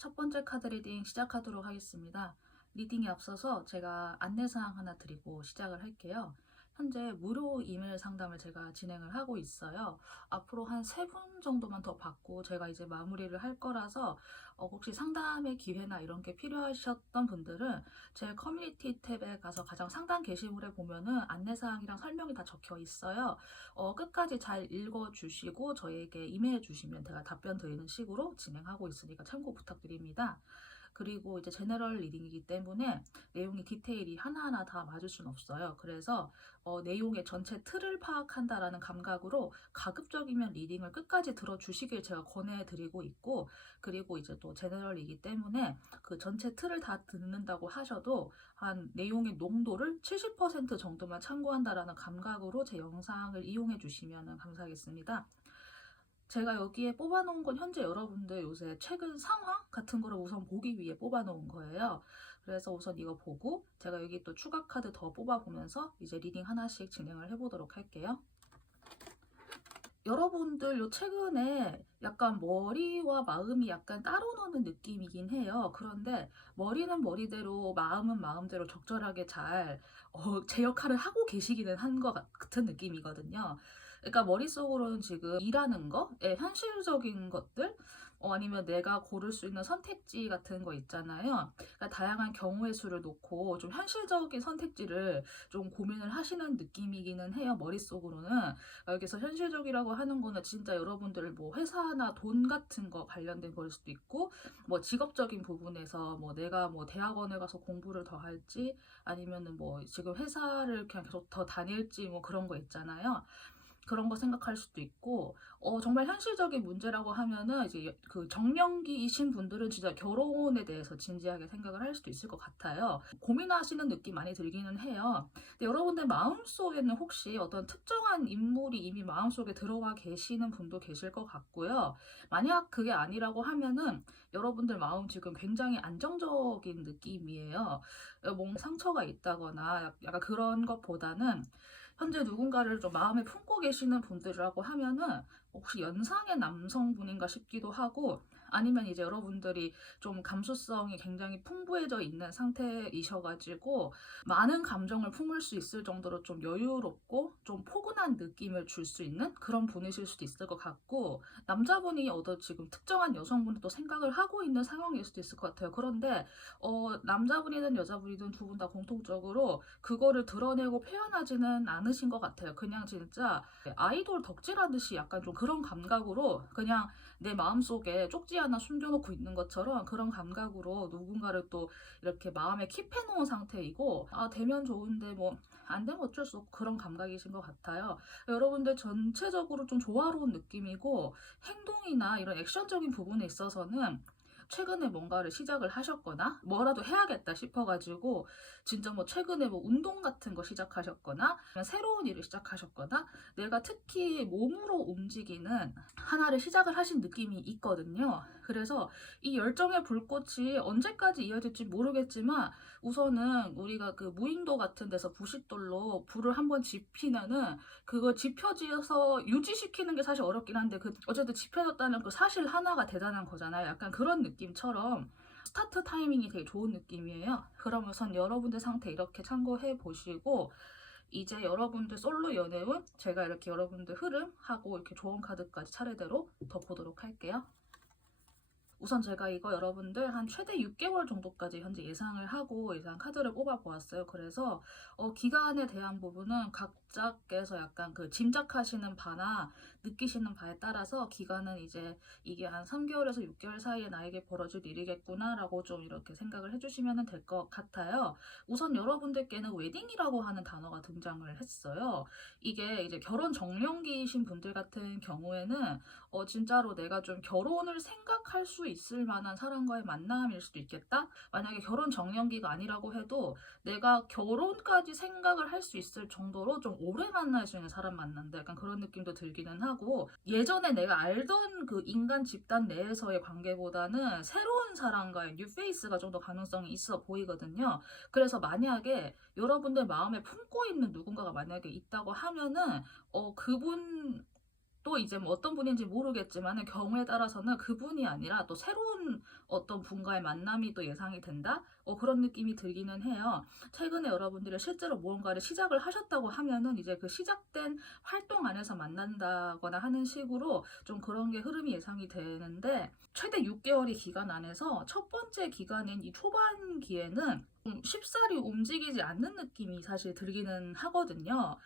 첫 번째 카드 리딩 시작하도록 하겠습니다. 리딩에 앞서서 제가 안내사항 하나 드리고 시작을 할게요. 현재 무료 이메일 상담을 제가 진행을 하고 있어요. 앞으로 한 3분 정도만 더 받고 제가 이제 마무리를 할 거라서 혹시 상담의 기회나 이런 게 필요하셨던 분들은 제 커뮤니티 탭에 가서 가장 상단 게시물에 보면은 안내사항이랑 설명이 다 적혀 있어요. 끝까지 잘 읽어주시고 저에게 이메일 주시면 제가 답변 드리는 식으로 진행하고 있으니까 참고 부탁드립니다. 그리고 이제 제너럴 리딩이기 때문에 내용이 디테일이 하나하나 다 맞을 순 없어요. 그래서 내용의 전체 틀을 파악한다라는 감각으로 가급적이면 리딩을 끝까지 들어주시길 제가 권해드리고 있고, 그리고 이제 또 제너럴이기 때문에 그 전체 틀을 다 듣는다고 하셔도 한 내용의 농도를 70% 정도만 참고한다라는 감각으로 제 영상을 이용해 주시면 감사하겠습니다. 제가 여기에 뽑아놓은 건 현재 여러분들 요새 최근 상황 같은 거를 우선 보기 위해 뽑아놓은 거예요. 그래서 우선 이거 보고 제가 여기 또 추가 카드 더 뽑아보면서 이제 리딩 하나씩 진행을 해보도록 할게요. 여러분들 요 최근에 약간 머리와 마음이 약간 따로 노는 느낌이긴 해요. 그런데 머리는 머리대로 마음은 마음대로 적절하게 잘 제 역할을 하고 계시기는 한 것 같은 느낌이거든요. 그러니까 머릿속으로는 지금 일하는 거, 현실적인 것들, 아니면 내가 고를 수 있는 선택지 같은 거 있잖아요. 그러니까 다양한 경우의 수를 놓고 좀 현실적인 선택지를 좀 고민을 하시는 느낌이기는 해요. 머릿속으로는. 여기서 현실적이라고 하는 거는 진짜 여러분들 뭐 회사나 돈 같은 거 관련된 거일 수도 있고, 뭐 직업적인 부분에서 뭐 내가 뭐 대학원에 가서 공부를 더 할지, 아니면은 뭐 지금 회사를 그냥 계속 더 다닐지 뭐 그런 거 있잖아요. 그런 거 생각할 수도 있고, 정말 현실적인 문제라고 하면은 이제 그 정년기이신 분들은 진짜 결혼에 대해서 진지하게 생각을 할 수도 있을 것 같아요. 고민하시는 느낌 많이 들기는 해요. 근데 여러분들 마음속에는 혹시 어떤 특정한 인물이 이미 마음속에 들어와 계시는 분도 계실 것 같고요. 만약 그게 아니라고 하면은 여러분들 마음 지금 굉장히 안정적인 느낌이에요. 뭔가 상처가 있다거나 약간 그런 것보다는 현재 누군가를 좀 마음에 품고 계시는 분들이라고 하면은 혹시 연상의 남성분인가 싶기도 하고, 아니면 이제 여러분들이 좀 감수성이 굉장히 풍부해져 있는 상태이셔가지고 많은 감정을 품을 수 있을 정도로 좀 여유롭고 좀 포근한 느낌을 줄 수 있는 그런 분이실 수도 있을 것 같고, 남자분이 지금 특정한 여성분을 또 생각을 하고 있는 상황일 수도 있을 것 같아요. 그런데 남자분이든 여자분이든 두 분 다 공통적으로 그거를 드러내고 표현하지는 않으신 것 같아요. 그냥 진짜 아이돌 덕질하듯이 약간 좀 그런 감각으로 그냥 내 마음속에 쪽지 하나 숨겨놓고 있는 것처럼 그런 감각으로 누군가를 또 이렇게 마음에 킵해놓은 상태이고, 되면 좋은데 뭐 안 되면 어쩔 수 없고 그런 감각이신 것 같아요. 여러분들 전체적으로 좀 조화로운 느낌이고, 행동이나 이런 액션적인 부분에 있어서는 최근에 뭔가를 시작을 하셨거나 뭐라도 해야겠다 싶어가지고 진짜 뭐 최근에 뭐 운동 같은 거 시작하셨거나 새로운 일을 시작하셨거나 내가 특히 몸으로 움직이는 하나를 시작을 하신 느낌이 있거든요. 그래서 이 열정의 불꽃이 언제까지 이어질지 모르겠지만 우선은 우리가 그 무인도 같은 데서 부싯돌로 불을 한번 지피면은 그거 지펴져서 유지시키는 게 사실 어렵긴 한데 그 어쨌든 지펴졌다는 그 사실 하나가 대단한 거잖아요. 약간 그런 느낌처럼 스타트 타이밍이 되게 좋은 느낌이에요. 그럼 우선 여러분들 상태 이렇게 참고해 보시고, 이제 여러분들 솔로 연애운 제가 이렇게 여러분들 흐름하고 이렇게 조언 카드까지 차례대로 더 보도록 할게요. 우선 제가 이거 여러분들 한 최대 6개월 정도까지 현재 예상을 하고 예상 카드를 뽑아 보았어요. 그래서 기간에 대한 부분은 각자께서 약간 그 짐작하시는 바나 느끼시는 바에 따라서 기간은 이제 이게 한 3개월에서 6개월 사이에 나에게 벌어질 일이겠구나 라고 좀 이렇게 생각을 해주시면 될 것 같아요. 우선 여러분들께는 웨딩이라고 하는 단어가 등장을 했어요. 이게 이제 결혼 정년기이신 분들 같은 경우에는 진짜로 내가 좀 결혼을 생각할 수 있을 만한 사람과의 만남일 수도 있겠다? 만약에 결혼 정년기가 아니라고 해도 내가 결혼까지 생각을 할 수 있을 정도로 좀 오래 만날 수 있는 사람 만난다. 약간 그런 느낌도 들기는 하고, 예전에 내가 알던 그 인간 집단 내에서의 관계보다는 새로운 사람과의 뉴페이스가 좀 더 가능성이 있어 보이거든요. 그래서 만약에 여러분들 마음에 품고 있는 누군가가 만약에 있다고 하면은 그분 또 이제 뭐 어떤 분인지 모르겠지만 경우에 따라서는 그분이 아니라 또 새로운 어떤 분과의 만남이 또 예상이 된다? 그런 느낌이 들기는 해요. 최근에 여러분들이 실제로 무언가를 시작을 하셨다고 하면은 이제 그 시작된 활동 안에서 만난다거나 하는 식으로 좀 그런 게 흐름이 예상이 되는데, 최대 6개월의 기간 안에서 첫 번째 기간인 이 초반기에는 좀 쉽사리 움직이지 않는 느낌이 사실 들기는 하거든요.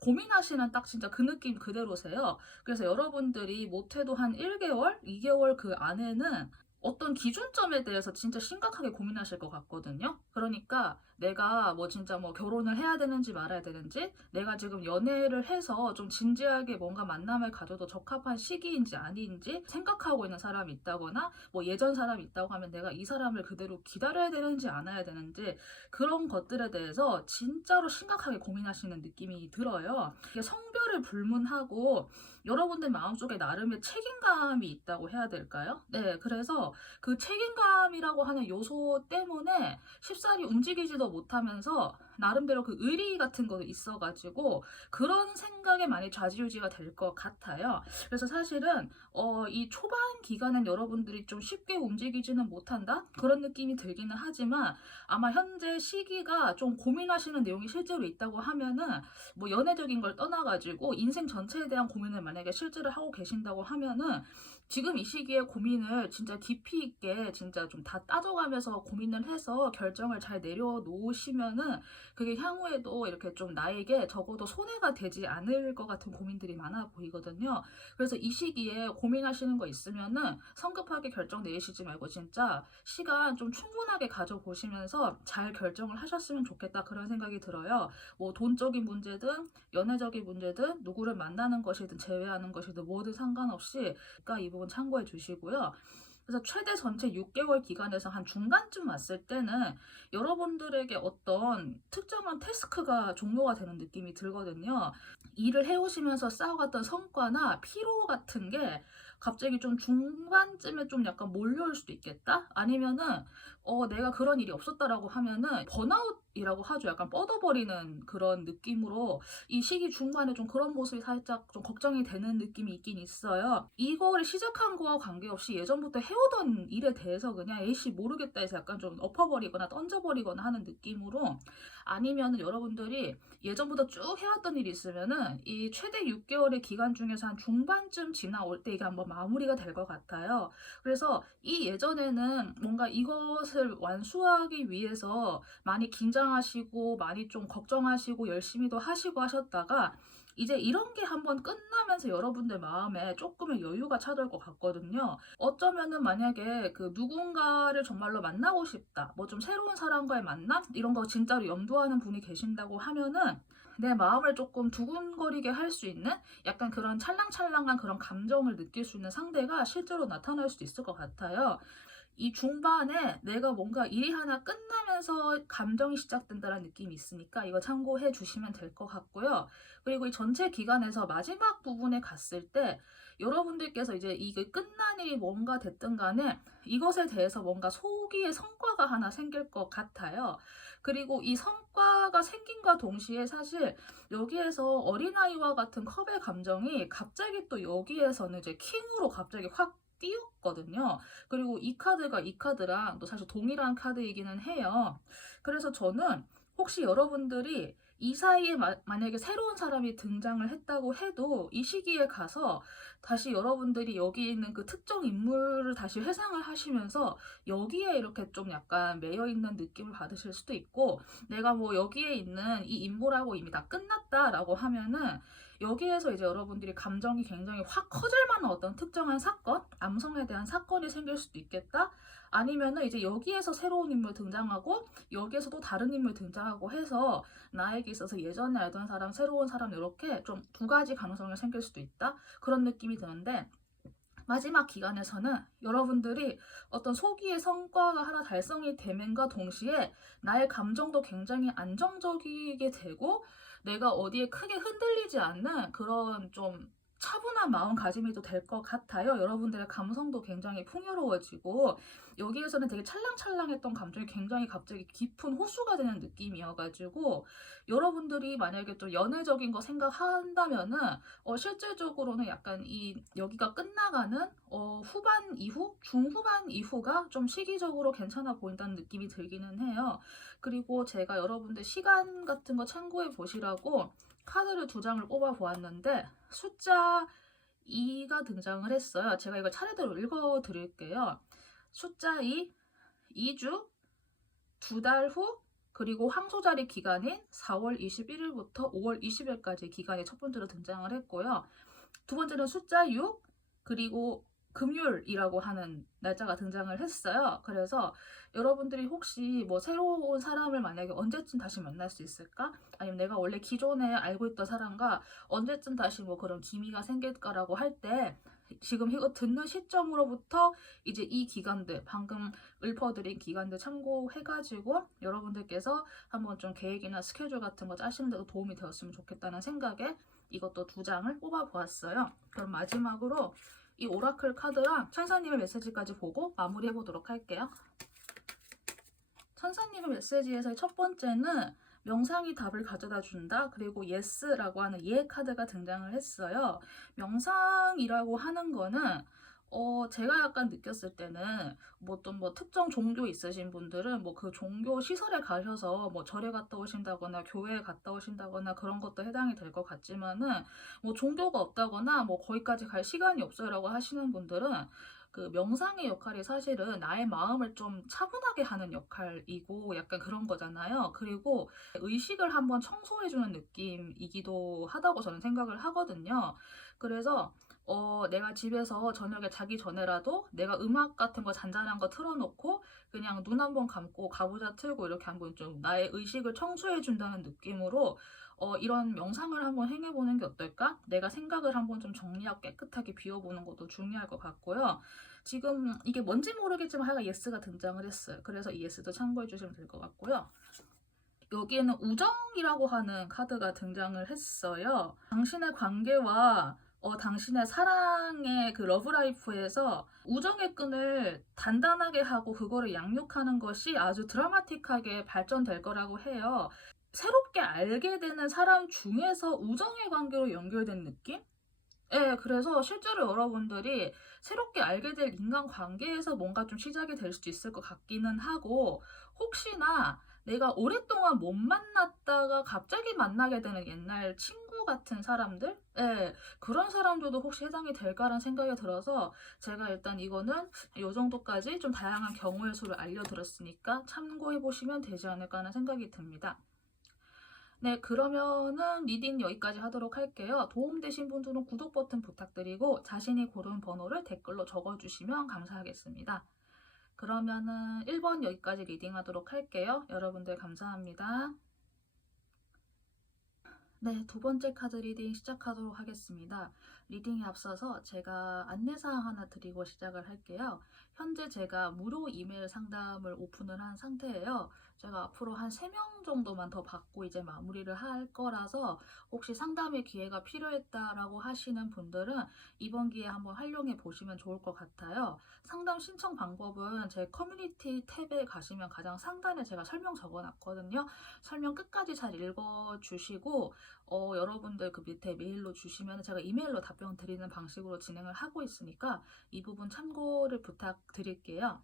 고민하시는 딱 진짜 그 느낌 그대로세요. 그래서 여러분들이 못해도 한 1개월, 2개월 그 안에는 어떤 기준점에 대해서 진짜 심각하게 고민하실 것 같거든요. 그러니까 내가 뭐 진짜 뭐 결혼을 해야 되는지 말아야 되는지, 내가 지금 연애를 해서 좀 진지하게 뭔가 만남을 가져도 적합한 시기인지 아닌지 생각하고 있는 사람이 있다거나, 뭐 예전 사람이 있다고 하면 내가 이 사람을 그대로 기다려야 되는지 안아야 되는지, 그런 것들에 대해서 진짜로 심각하게 고민하시는 느낌이 들어요. 이게 성별을 불문하고 여러분들 마음속에 나름의 책임감이 있다고 해야 될까요? 네, 그래서 그 책임감이라고 하는 요소 때문에 쉽사리 움직이지도 못하면서 나름대로 그 의리 같은 것도 있어가지고 그런 생각에 많이 좌지우지가 될 것 같아요. 그래서 사실은 이 초반 기간엔 여러분들이 좀 쉽게 움직이지는 못한다? 그런 느낌이 들기는 하지만, 아마 현재 시기가 좀 고민하시는 내용이 실제로 있다고 하면은, 뭐 연애적인 걸 떠나가지고 인생 전체에 대한 고민을 만약에 실제로 하고 계신다고 하면은, 지금 이 시기에 고민을 진짜 깊이 있게 진짜 좀 다 따져가면서 고민을 해서 결정을 잘 내려놓으시면은, 그게 향후에도 이렇게 좀 나에게 적어도 손해가 되지 않을 것 같은 고민들이 많아 보이거든요. 그래서 이 시기에 고민하시는 거 있으면은 성급하게 결정 내리시지 말고 진짜 시간 좀 충분하게 가져보시면서 잘 결정을 하셨으면 좋겠다, 그런 생각이 들어요. 뭐 돈적인 문제든 연애적인 문제든 누구를 만나는 것이든 제외하는 것이든 뭐든 상관없이, 그러니까 이 부분 참고해 주시고요. 그래서 최대 전체 6개월 기간에서 한 중간쯤 왔을 때는 여러분들에게 어떤 특정한 태스크가 종료가 되는 느낌이 들거든요. 일을 해오시면서 쌓아갔던 성과나 피로 같은 게 갑자기 좀 중반쯤에 좀 약간 몰려올 수도 있겠다? 아니면은 내가 그런 일이 없었다라고 하면은 번아웃이라고 하죠. 약간 뻗어버리는 그런 느낌으로 이 시기 중반에 좀 그런 모습이 살짝 좀 걱정이 되는 느낌이 있긴 있어요. 이거를 시작한 거와 관계없이 예전부터 해오던 일에 대해서 그냥 에이씨 모르겠다 해서 약간 좀 엎어버리거나 던져버리거나 하는 느낌으로, 아니면은 여러분들이 예전부터 쭉 해왔던 일이 있으면은 이 최대 6개월의 기간 중에서 한 중반쯤 지나올 때 이게 한번 마무리가 될 것 같아요. 그래서 이 예전에는 뭔가 이것을 완수하기 위해서 많이 긴장하시고 많이 좀 걱정하시고 열심히도 하시고 하셨다가, 이제 이런 게 한번 끝나면서 여러분들 마음에 조금의 여유가 찾아올 것 같거든요. 어쩌면은 만약에 그 누군가를 정말로 만나고 싶다, 뭐 좀 새로운 사람과의 만남? 이런 거 진짜로 염두하는 분이 계신다고 하면은, 내 마음을 조금 두근거리게 할 수 있는 약간 그런 찰랑찰랑한 그런 감정을 느낄 수 있는 상대가 실제로 나타날 수도 있을 것 같아요. 이 중반에 내가 뭔가 일이 하나 끝나면서 감정이 시작된다는 느낌이 있으니까 이거 참고해 주시면 될 것 같고요. 그리고 이 전체 기간에서 마지막 부분에 갔을 때 여러분들께서 이제 이게 끝난 일이 뭔가 됐든 간에 이것에 대해서 뭔가 소기의 성과가 하나 생길 것 같아요. 그리고 이 성과가 생긴과 동시에 사실 여기에서 어린아이와 같은 컵의 감정이 갑자기 또 여기에서는 이제 킹으로 갑자기 확 띄었거든요. 그리고 이 카드가 이 카드랑 또 사실 동일한 카드이기는 해요. 그래서 저는 혹시 여러분들이 이 사이에 만약에 새로운 사람이 등장을 했다고 해도 이 시기에 가서 다시 여러분들이 여기 있는 그 특정 인물을 다시 회상을 하시면서 여기에 이렇게 좀 약간 매여 있는 느낌을 받으실 수도 있고, 내가 뭐 여기에 있는 이 인물하고 이미 다 끝났다라고 하면은 여기에서 이제 여러분들이 감정이 굉장히 확 커질 만한 어떤 특정한 사건, 암성에 대한 사건이 생길 수도 있겠다? 아니면은 이제 여기에서 새로운 인물 등장하고 여기에서 또 다른 인물 등장하고 해서 나에게 있어서 예전에 알던 사람, 새로운 사람, 이렇게 좀 두 가지 가능성이 생길 수도 있다? 그런 느낌이 드는데, 마지막 기간에서는 여러분들이 어떤 소기의 성과가 하나 달성이 됨과 동시에 나의 감정도 굉장히 안정적이게 되고, 내가 어디에 크게 흔들리지 않는 그런 좀 차분한 마음가짐이 또 될 것 같아요. 여러분들의 감성도 굉장히 풍요로워지고 여기에서는 되게 찰랑찰랑했던 감정이 굉장히 갑자기 깊은 호수가 되는 느낌이어가지고 여러분들이 만약에 좀 연애적인 거 생각한다면은 실질적으로는 약간 이 여기가 끝나가는 후반 이후, 중후반 이후가 좀 시기적으로 괜찮아 보인다는 느낌이 들기는 해요. 그리고 제가 여러분들 시간 같은 거 참고해 보시라고 카드를 두 장을 뽑아 보았는데 숫자 2가 등장을 했어요. 제가 이거 차례대로 읽어 드릴게요. 숫자 2, 2주, 2달 후, 그리고 황소자리 기간인 4월 21일부터 5월 20일까지 기간이 첫 번째로 등장을 했고요. 두 번째는 숫자 6, 그리고 금요일이라고 하는 날짜가 등장을 했어요. 그래서 여러분들이 혹시 뭐 새로운 사람을 만약에 언제쯤 다시 만날 수 있을까? 아니면 내가 원래 기존에 알고 있던 사람과 언제쯤 다시 뭐 그런 기미가 생길까라고 할 때 지금 이거 듣는 시점으로부터 이제 이 기간들, 방금 읊어드린 기간들 참고해가지고 여러분들께서 한번 좀 계획이나 스케줄 같은 거 짜시는 데도 도움이 되었으면 좋겠다는 생각에 이것도 두 장을 뽑아 보았어요. 그럼 마지막으로 이 오라클 카드랑 천사님의 메시지까지 보고 마무리해 보도록 할게요. 천사님의 메시지에서의 첫 번째는 명상이 답을 가져다 준다. 그리고 예스라고 하는 예 카드가 등장을 했어요. 명상이라고 하는 거는 제가 약간 느꼈을 때는 뭐 어떤 뭐 특정 종교 있으신 분들은 뭐 그 종교 시설에 가셔서 뭐 절에 갔다 오신다거나 교회에 갔다 오신다거나 그런 것도 해당이 될 것 같지만은 뭐 종교가 없다거나 뭐 거기까지 갈 시간이 없어요라고 하시는 분들은 그 명상의 역할이 사실은 나의 마음을 좀 차분하게 하는 역할이고 약간 그런 거잖아요. 그리고 의식을 한번 청소해주는 느낌이기도 하다고 저는 생각을 하거든요. 그래서 내가 집에서 저녁에 자기 전에라도 내가 음악 같은 거 잔잔한 거 틀어놓고 그냥 눈 한번 감고 가부좌 틀고 이렇게 한번 좀 나의 의식을 청소해준다는 느낌으로 이런 명상을 한번 행해보는 게 어떨까? 내가 생각을 한번 좀 정리하고 깨끗하게 비워보는 것도 중요할 것 같고요. 지금 이게 뭔지 모르겠지만 하여간 예스가 등장을 했어요. 그래서 이 예스도 참고해 주시면 될 것 같고요. 여기에는 우정이라고 하는 카드가 등장을 했어요. 당신의 관계와 당신의 사랑의 그 러브라이프에서 우정의 끈을 단단하게 하고 그거를 양육하는 것이 아주 드라마틱하게 발전될 거라고 해요. 새롭게 알게 되는 사람 중에서 우정의 관계로 연결된 느낌? 예, 그래서 실제로 여러분들이 새롭게 알게 될 인간관계에서 뭔가 좀 시작이 될 수도 있을 것 같기는 하고, 혹시나 내가 오랫동안 못 만났다가 갑자기 만나게 되는 옛날 친구 같은 사람들? 예, 그런 사람들도 혹시 해당이 될까라는 생각이 들어서 제가 일단 이거는 이 정도까지 좀 다양한 경우의 수를 알려드렸으니까 참고해 보시면 되지 않을까 하는 생각이 듭니다. 네, 그러면은 리딩 여기까지 하도록 할게요. 도움되신 분들은 구독 버튼 부탁드리고 자신이 고른 번호를 댓글로 적어주시면 감사하겠습니다. 그러면은 1번 여기까지 리딩하도록 할게요. 여러분들 감사합니다. 네, 두 번째 카드 리딩 시작하도록 하겠습니다. 리딩에 앞서서 제가 안내사항 하나 드리고 시작을 할게요. 현재 제가 무료 이메일 상담을 오픈을 한 상태예요. 제가 앞으로 한 3명 정도만 더 받고 이제 마무리를 할 거라서 혹시 상담의 기회가 필요했다라고 하시는 분들은 이번 기회에 한번 활용해 보시면 좋을 것 같아요. 상담 신청 방법은 제 커뮤니티 탭에 가시면 가장 상단에 제가 설명 적어놨거든요. 설명 끝까지 잘 읽어주시고 여러분들 그 밑에 메일로 주시면 제가 이메일로 답변 드리는 방식으로 진행을 하고 있으니까 이 부분 참고를 부탁드릴게요.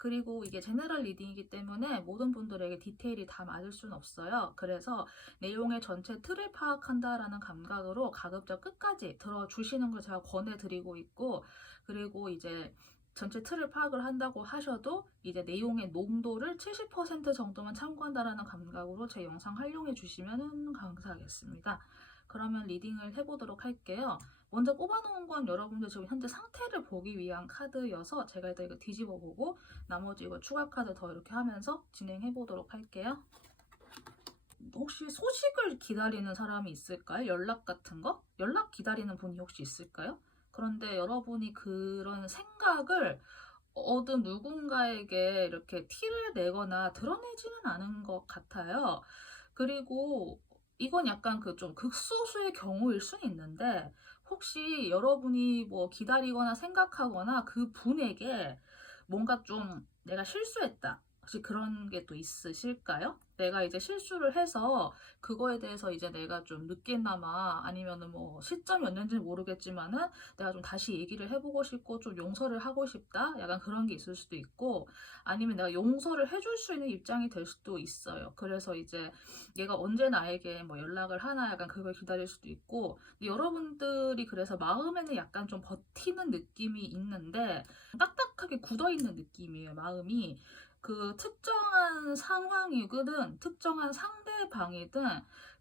그리고 이게 제너럴 리딩이기 때문에 모든 분들에게 디테일이 다 맞을 수는 없어요. 그래서 내용의 전체 틀을 파악한다라는 감각으로 가급적 끝까지 들어주시는 걸 제가 권해드리고 있고, 그리고 이제 전체 틀을 파악을 한다고 하셔도 이제 내용의 농도를 70% 정도만 참고한다라는 감각으로 제 영상 활용해 주시면 감사하겠습니다. 그러면 리딩을 해보도록 할게요. 먼저 뽑아놓은 건 여러분들 지금 현재 상태를 보기 위한 카드여서 제가 일단 이거 뒤집어 보고 나머지 이거 추가 카드 더 이렇게 하면서 진행해 보도록 할게요. 혹시 소식을 기다리는 사람이 있을까요? 연락 같은 거? 연락 기다리는 분이 혹시 있을까요? 그런데 여러분이 그런 생각을 어떤 누군가에게 이렇게 티를 내거나 드러내지는 않은 것 같아요. 그리고 이건 약간 그 좀 극소수의 경우일 수는 있는데 혹시 여러분이 뭐 기다리거나 생각하거나 그 분에게 뭔가 좀 '내가 실수했다.' 혹시 그런 게 또 있으실까요? 내가 이제 실수를 해서 그거에 대해서 이제 내가 좀 늦게나마 아니면은 뭐 시점이었는지는 모르겠지만은 '내가 좀 다시 얘기를 해 보고 싶고 좀 용서를 하고 싶다.' 약간 그런 게 있을 수도 있고, 아니면 내가 용서를 해줄 수 있는 입장이 될 수도 있어요. 그래서 이제 얘가 언제 나에게 뭐 연락을 하나 약간 그걸 기다릴 수도 있고, 여러분들이 그래서 마음에는 약간 좀 버티는 느낌이 있는데 딱딱하게 굳어있는 느낌이에요, 마음이. 그 특정한 상황이든 특정한 상대방이든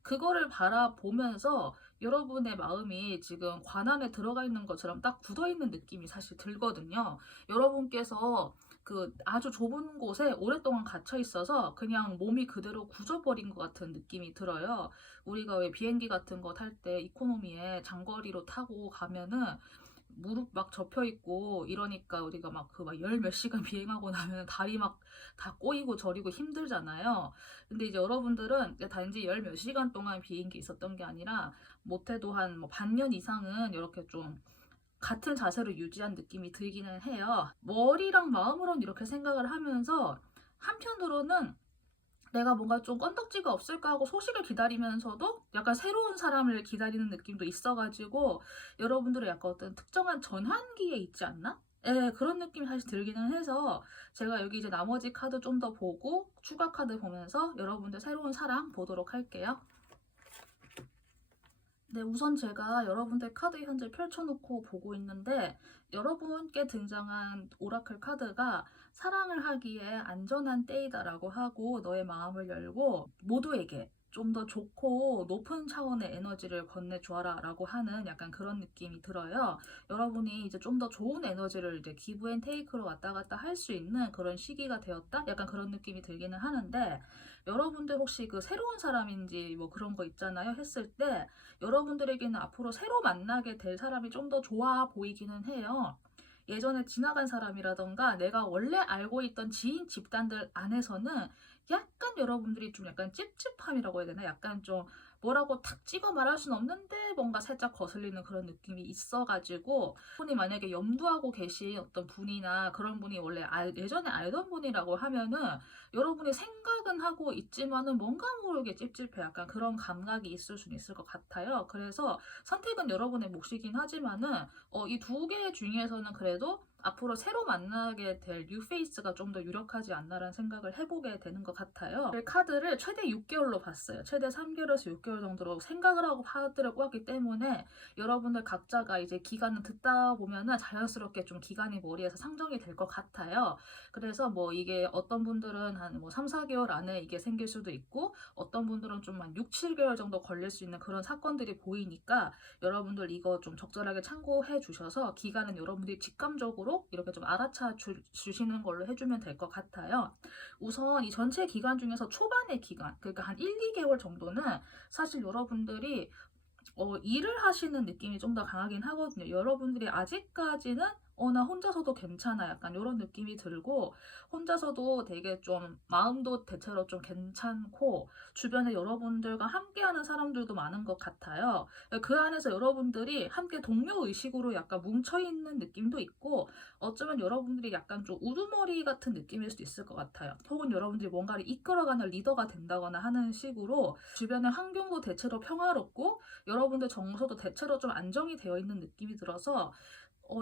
그거를 바라보면서 여러분의 마음이 지금 관안에 들어가 있는 것처럼 딱 굳어있는 느낌이 사실 들거든요. 여러분께서 그 아주 좁은 곳에 오랫동안 갇혀 있어서 그냥 몸이 그대로 굳어버린 것 같은 느낌이 들어요. 우리가 왜 비행기 같은 거 탈 때 이코노미에 장거리로 타고 가면은 무릎 막 접혀 있고 이러니까 우리가 막 그 막 열 몇 시간 비행하고 나면 다리 막 다 꼬이고 저리고 힘들잖아요. 근데 이제 여러분들은 단지 열 몇 시간 동안 비행기 있었던 게 아니라 못해도 한 뭐 반년 이상은 이렇게 좀 같은 자세를 유지한 느낌이 들기는 해요. 머리랑 마음으로는 이렇게 생각을 하면서 한편으로는 내가 뭔가 좀 건덕지가 없을까 하고 소식을 기다리면서도 약간 새로운 사람을 기다리는 느낌도 있어가지고 여러분들의 약간 어떤 특정한 전환기에 있지 않나? 예, 그런 느낌이 사실 들기는 해서 제가 여기 이제 나머지 카드 좀 더 보고 추가 카드 보면서 여러분들 새로운 사랑 보도록 할게요. 네, 우선 제가 여러분들 카드 현재 펼쳐놓고 보고 있는데 여러분께 등장한 오라클 카드가 사랑을 하기에 안전한 때이다라고 하고 너의 마음을 열고 모두에게 좀 더 좋고 높은 차원의 에너지를 건네주어라 라고 하는 약간 그런 느낌이 들어요. 여러분이 이제 좀 더 좋은 에너지를 이제 기브 앤 테이크로 왔다 갔다 할 수 있는 그런 시기가 되었다? 약간 그런 느낌이 들기는 하는데, 여러분들 혹시 그 새로운 사람인지 뭐 그런 거 있잖아요 했을 때 여러분들에게는 앞으로 새로 만나게 될 사람이 좀 더 좋아 보이기는 해요. 예전에 지나간 사람이라던가 내가 원래 알고 있던 지인 집단들 안에서는 약간 여러분들이 좀 약간 찝찝함이라고 해야 되나? 약간 좀 뭐라고 탁 찍어 말할 수는 없는데 뭔가 살짝 거슬리는 그런 느낌이 있어가지고, 분이 만약에 염두하고 계신 어떤 분이나 그런 분이 원래 예전에 알던 분이라고 하면은 여러분이 생각은 하고 있지만은 뭔가 모르게 찝찝해. 약간 그런 감각이 있을 수는 있을 것 같아요. 그래서 선택은 여러분의 몫이긴 하지만은 이 두 개 중에서는 그래도 앞으로 새로 만나게 될 뉴페이스가 좀 더 유력하지 않나라는 생각을 해보게 되는 것 같아요. 카드를 최대 6개월로 봤어요. 최대 3개월에서 6개월 정도로 생각을 하고 카드를 꼬았기 때문에 여러분들 각자가 이제 기간을 듣다 보면은 자연스럽게 좀 기간이 머리에서 상정이 될 것 같아요. 그래서 뭐 이게 어떤 분들은 한 뭐 3, 4개월 안에 이게 생길 수도 있고 어떤 분들은 좀 한 6, 7개월 정도 걸릴 수 있는 그런 사건들이 보이니까 여러분들 이거 좀 적절하게 참고해 주셔서 기간은 여러분들이 직감적으로 이렇게 좀 알아차 주시는 걸로 해주면 될 것 같아요. 우선 이 전체 기간 중에서 초반의 기간, 그러니까 한 1, 2개월 정도는 사실 여러분들이 일을 하시는 느낌이 좀 더 강하긴 하거든요. 여러분들이 아직까지는 나 혼자서도 괜찮아. 약간 이런 느낌이 들고, 혼자서도 되게 좀 마음도 대체로 좀 괜찮고, 주변에 여러분들과 함께하는 사람들도 많은 것 같아요. 그 안에서 여러분들이 함께 동료 의식으로 약간 뭉쳐있는 느낌도 있고, 어쩌면 여러분들이 약간 좀 우두머리 같은 느낌일 수도 있을 것 같아요. 혹은 여러분들이 뭔가를 이끌어가는 리더가 된다거나 하는 식으로 주변의 환경도 대체로 평화롭고, 여러분들 정서도 대체로 좀 안정이 되어 있는 느낌이 들어서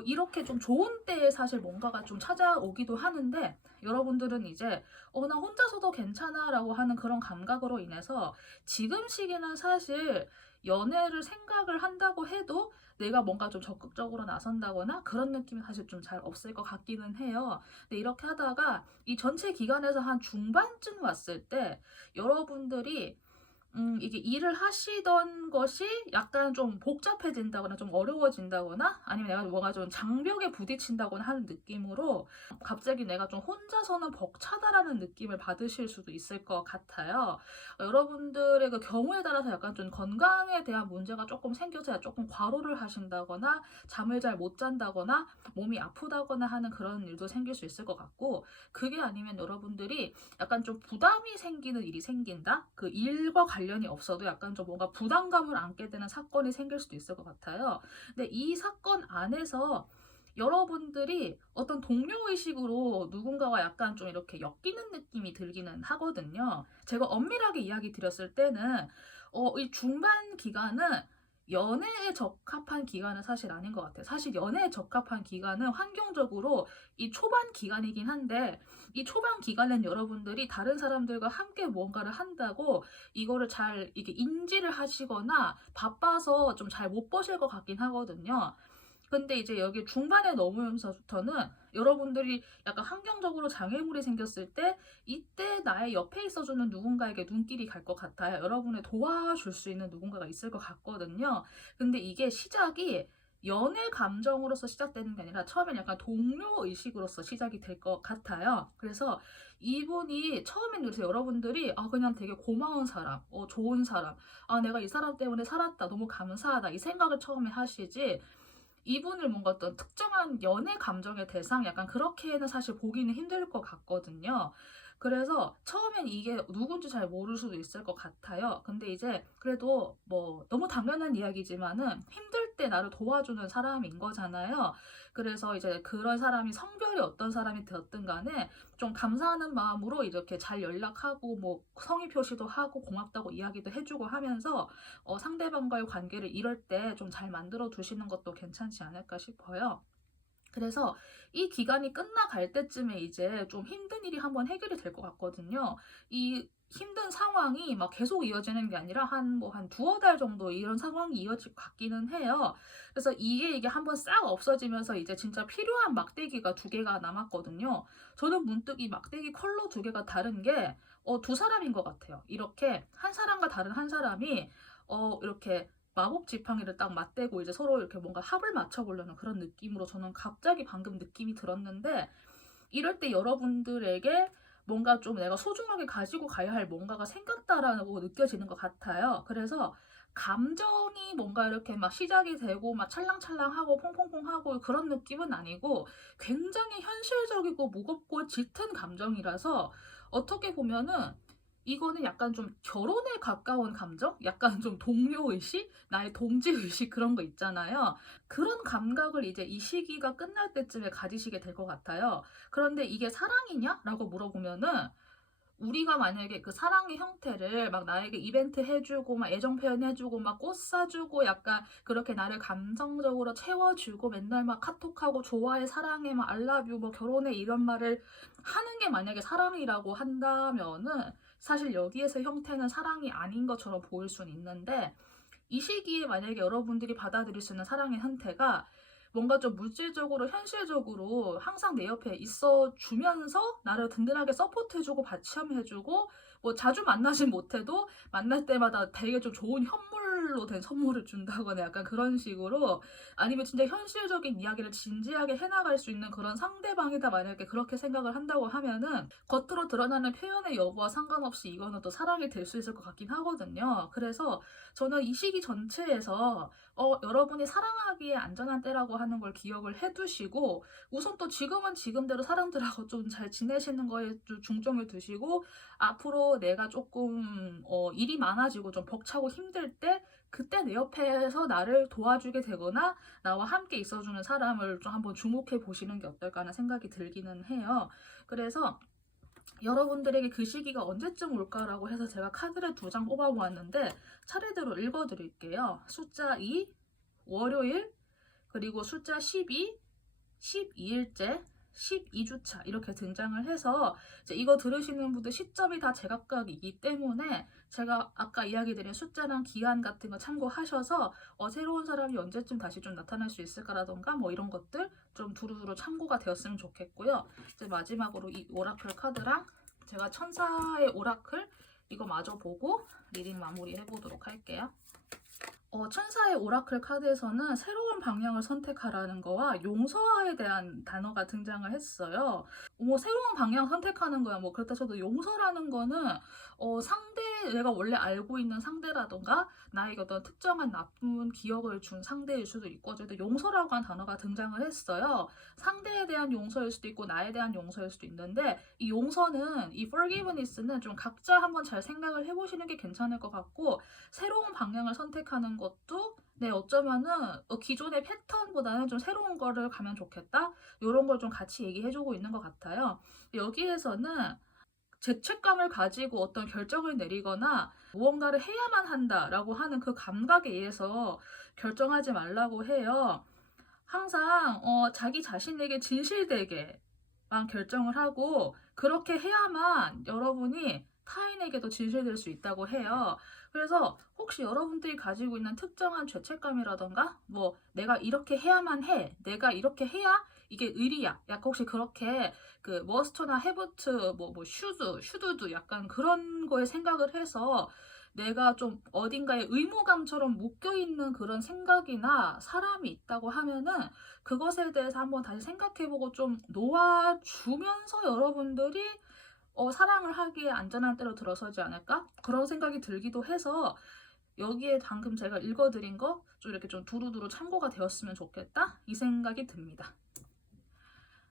이렇게 좀 좋은 때에 사실 뭔가가 좀 찾아오기도 하는데, 여러분들은 이제 나 혼자서도 괜찮아 라고 하는 그런 감각으로 인해서 지금 시기는 사실 연애를 생각을 한다고 해도 내가 뭔가 좀 적극적으로 나선다거나 그런 느낌이 사실 좀 잘 없을 것 같기는 해요. 근데 이렇게 하다가 이 전체 기간에서 한 중반쯤 왔을 때 여러분들이 이게 일을 하시던 것이 약간 좀 복잡해진다거나 좀 어려워진다거나 아니면 내가 뭔가 좀 장벽에 부딪힌다거나 하는 느낌으로 갑자기 내가 좀 혼자서는 벅차다라는 느낌을 받으실 수도 있을 것 같아요. 여러분들의 그 경우에 따라서 약간 좀 건강에 대한 문제가 조금 생겨서 조금 과로를 하신다거나 잠을 잘 못 잔다거나 몸이 아프다거나 하는 그런 일도 생길 수 있을 것 같고, 그게 아니면 여러분들이 약간 좀 부담이 생기는 일이 생긴다? 그 일과 관련 관련이 없어도 약간 좀 뭔가 부담감을 안게 되는 사건이 생길 수도 있을 것 같아요. 근데 이 사건 안에서 여러분들이 어떤 동료의식으로 누군가와 약간 좀 이렇게 엮이는 느낌이 들기는 하거든요. 제가 엄밀하게 이야기 드렸을 때는 이 중반 기간은 연애에 적합한 기간은 사실 아닌 것 같아요. 사실 연애에 적합한 기간은 환경적으로 이 초반 기간이긴 한데, 이 초반 기간엔 여러분들이 다른 사람들과 함께 뭔가를 한다고 이거를 잘 이게 인지를 하시거나 바빠서 좀 잘 못 보실 것 같긴 하거든요. 근데 이제 여기 중반에 넘으면서부터는 여러분들이 약간 환경적으로 장애물이 생겼을 때 이때 나의 옆에 있어주는 누군가에게 눈길이 갈 것 같아요. 여러분을 도와줄 수 있는 누군가가 있을 것 같거든요. 근데 이게 시작이 연애 감정으로서 시작되는 게 아니라 처음엔 약간 동료 의식으로서 시작이 될 것 같아요. 그래서 이분이 처음엔 그래서 여러분들이 그냥 되게 고마운 사람, 좋은 사람, 내가 이 사람 때문에 살았다, 너무 감사하다 이 생각을 처음에 하시지, 이분을 뭔가 어떤 특정한 연애 감정의 대상 약간 그렇게는 사실 보기는 힘들 것 같거든요. 그래서 처음엔 이게 누군지 잘 모를 수도 있을 것 같아요. 근데 이제 그래도 뭐 너무 당연한 이야기지만은 힘들 때 나를 도와주는 사람인 거잖아요. 그래서 이제 그런 사람이 성별이 어떤 사람이 되었든 간에 좀 감사하는 마음으로 이렇게 잘 연락하고 뭐 성의 표시도 하고 고맙다고 이야기도 해주고 하면서 상대방과의 관계를 이럴 때 좀 잘 만들어 두시는 것도 괜찮지 않을까 싶어요. 그래서 이 기간이 끝나갈 때쯤에 이제 좀 힘든 일이 한번 해결이 될 것 같거든요. 이 힘든 상황이 막 계속 이어지는 게 아니라 한 두어 달 정도 이런 상황이 이어질 것 같기는 해요. 그래서 이게 한번 싹 없어지면서 이제 진짜 필요한 막대기가 두 개가 남았거든요. 저는 문득 이 막대기 컬러 두 개가 다른 게 두 사람인 것 같아요. 이렇게 한 사람과 다른 한 사람이 이렇게 마법 지팡이를 딱 맞대고 이제 서로 이렇게 뭔가 합을 맞춰보려는 그런 느낌으로 저는 갑자기 방금 느낌이 들었는데, 이럴 때 여러분들에게 뭔가 좀 내가 소중하게 가지고 가야 할 뭔가가 생겼다라고 느껴지는 것 같아요. 그래서 감정이 뭔가 이렇게 막 시작이 되고 막 찰랑찰랑하고 퐁퐁퐁하고 그런 느낌은 아니고 굉장히 현실적이고 무겁고 짙은 감정이라서 어떻게 보면은 이거는 약간 좀 결혼에 가까운 감정? 약간 좀 동료의식? 나의 동지의식 그런 거 있잖아요. 그런 감각을 이제 이 시기가 끝날 때쯤에 가지시게 될 것 같아요. 그런데 이게 사랑이냐? 라고 물어보면은 우리가 만약에 그 사랑의 형태를 막 나에게 이벤트 해주고 막 애정 표현해주고 막 꽃 사주고 약간 그렇게 나를 감성적으로 채워주고 맨날 막 카톡하고 좋아해 사랑해 막 알라뷰 뭐 결혼해 이런 말을 하는 게 만약에 사랑이라고 한다면은 사실 여기에서 형태는 사랑이 아닌 것처럼 보일 수는 있는데, 이 시기에 만약에 여러분들이 받아들일 수 있는 사랑의 형태가 뭔가 좀 물질적으로 현실적으로 항상 내 옆에 있어 주면서 나를 든든하게 서포트해주고 받침해주고 뭐 자주 만나진 못해도 만날 때마다 되게 좀 좋은 현물로 된 선물을 준다거나 약간 그런 식으로, 아니면 진짜 현실적인 이야기를 진지하게 해나갈 수 있는 그런 상대방이다 만약에 그렇게 생각을 한다고 하면은 겉으로 드러나는 표현의 여부와 상관없이 이거는 또 사랑이 될 수 있을 것 같긴 하거든요. 그래서 저는 이 시기 전체에서 여러분이 사랑하기에 안전한 때라고 하는 걸 기억을 해두시고, 우선 또 지금은 지금대로 사람들하고 좀 잘 지내시는 거에 좀 중점을 두시고, 앞으로 내가 조금 일이 많아지고 좀 벅차고 힘들 때 그때 내 옆에서 나를 도와주게 되거나 나와 함께 있어주는 사람을 좀 한번 주목해 보시는 게 어떨까 하는 생각이 들기는 해요. 그래서 여러분들에게 그 시기가 언제쯤 올까라고 해서 제가 카드를 두 장 뽑아보았는데 차례대로 읽어드릴게요. 숫자 2, 월요일, 그리고 숫자 12, 12일째, 12주차 이렇게 등장을 해서 이제 이거 들으시는 분들 시점이 다 제각각이기 때문에 제가 아까 이야기 드린 숫자랑 기한 같은 거 참고하셔서 새로운 사람이 언제쯤 다시 좀 나타날 수 있을까라던가 뭐 이런 것들 좀 두루두루 참고가 되었으면 좋겠고요. 이제 마지막으로 이 오라클 카드랑 제가 천사의 오라클 이거 마저 보고 리딩 마무리 해보도록 할게요. 천사의 오라클 카드에서는 새로운 방향을 선택하라는 거와 용서에 대한 단어가 등장을 했어요. 뭐 새로운 방향 선택하는 거야. 뭐 그렇다 쳐도 용서라는 거는 내가 원래 알고 있는 상대라던가 나에게 어떤 특정한 나쁜 기억을 준 상대일 수도 있고 어쨌든 용서라고 하는 단어가 등장을 했어요. 상대에 대한 용서일 수도 있고 나에 대한 용서일 수도 있는데 이 용서는 이 forgiveness는 좀 각자 한번 잘 생각을 해보시는 게 괜찮을 것 같고 새로운 방향을 선택하는 것도 어쩌면은 기존의 패턴보다는 좀 새로운 거를 가면 좋겠다. 이런 걸 좀 같이 얘기해주고 있는 것 같아요. 여기에서는 죄책감을 가지고 어떤 결정을 내리거나 무언가를 해야만 한다라고 하는 그 감각에 의해서 결정하지 말라고 해요. 항상 자기 자신에게 진실되게만 결정을 하고 그렇게 해야만 여러분이 타인에게도 진실될 수 있다고 해요. 그래서 혹시 여러분들이 가지고 있는 특정한 죄책감이라던가 뭐 내가 이렇게 해야만 해, 내가 이렇게 해야 이게 의리야. 약간 혹시 그렇게 그 머스트나 해부트 뭐 슈드도 약간 그런 거에 생각을 해서 내가 좀 어딘가에 의무감처럼 묶여있는 그런 생각이나 사람이 있다고 하면은 그것에 대해서 한번 다시 생각해보고 좀 놓아주면서 여러분들이 사랑을 하기에 안전한 때로 들어서지 않을까? 그런 생각이 들기도 해서 여기에 방금 제가 읽어드린 거 좀 이렇게 좀 두루두루 참고가 되었으면 좋겠다? 이 생각이 듭니다.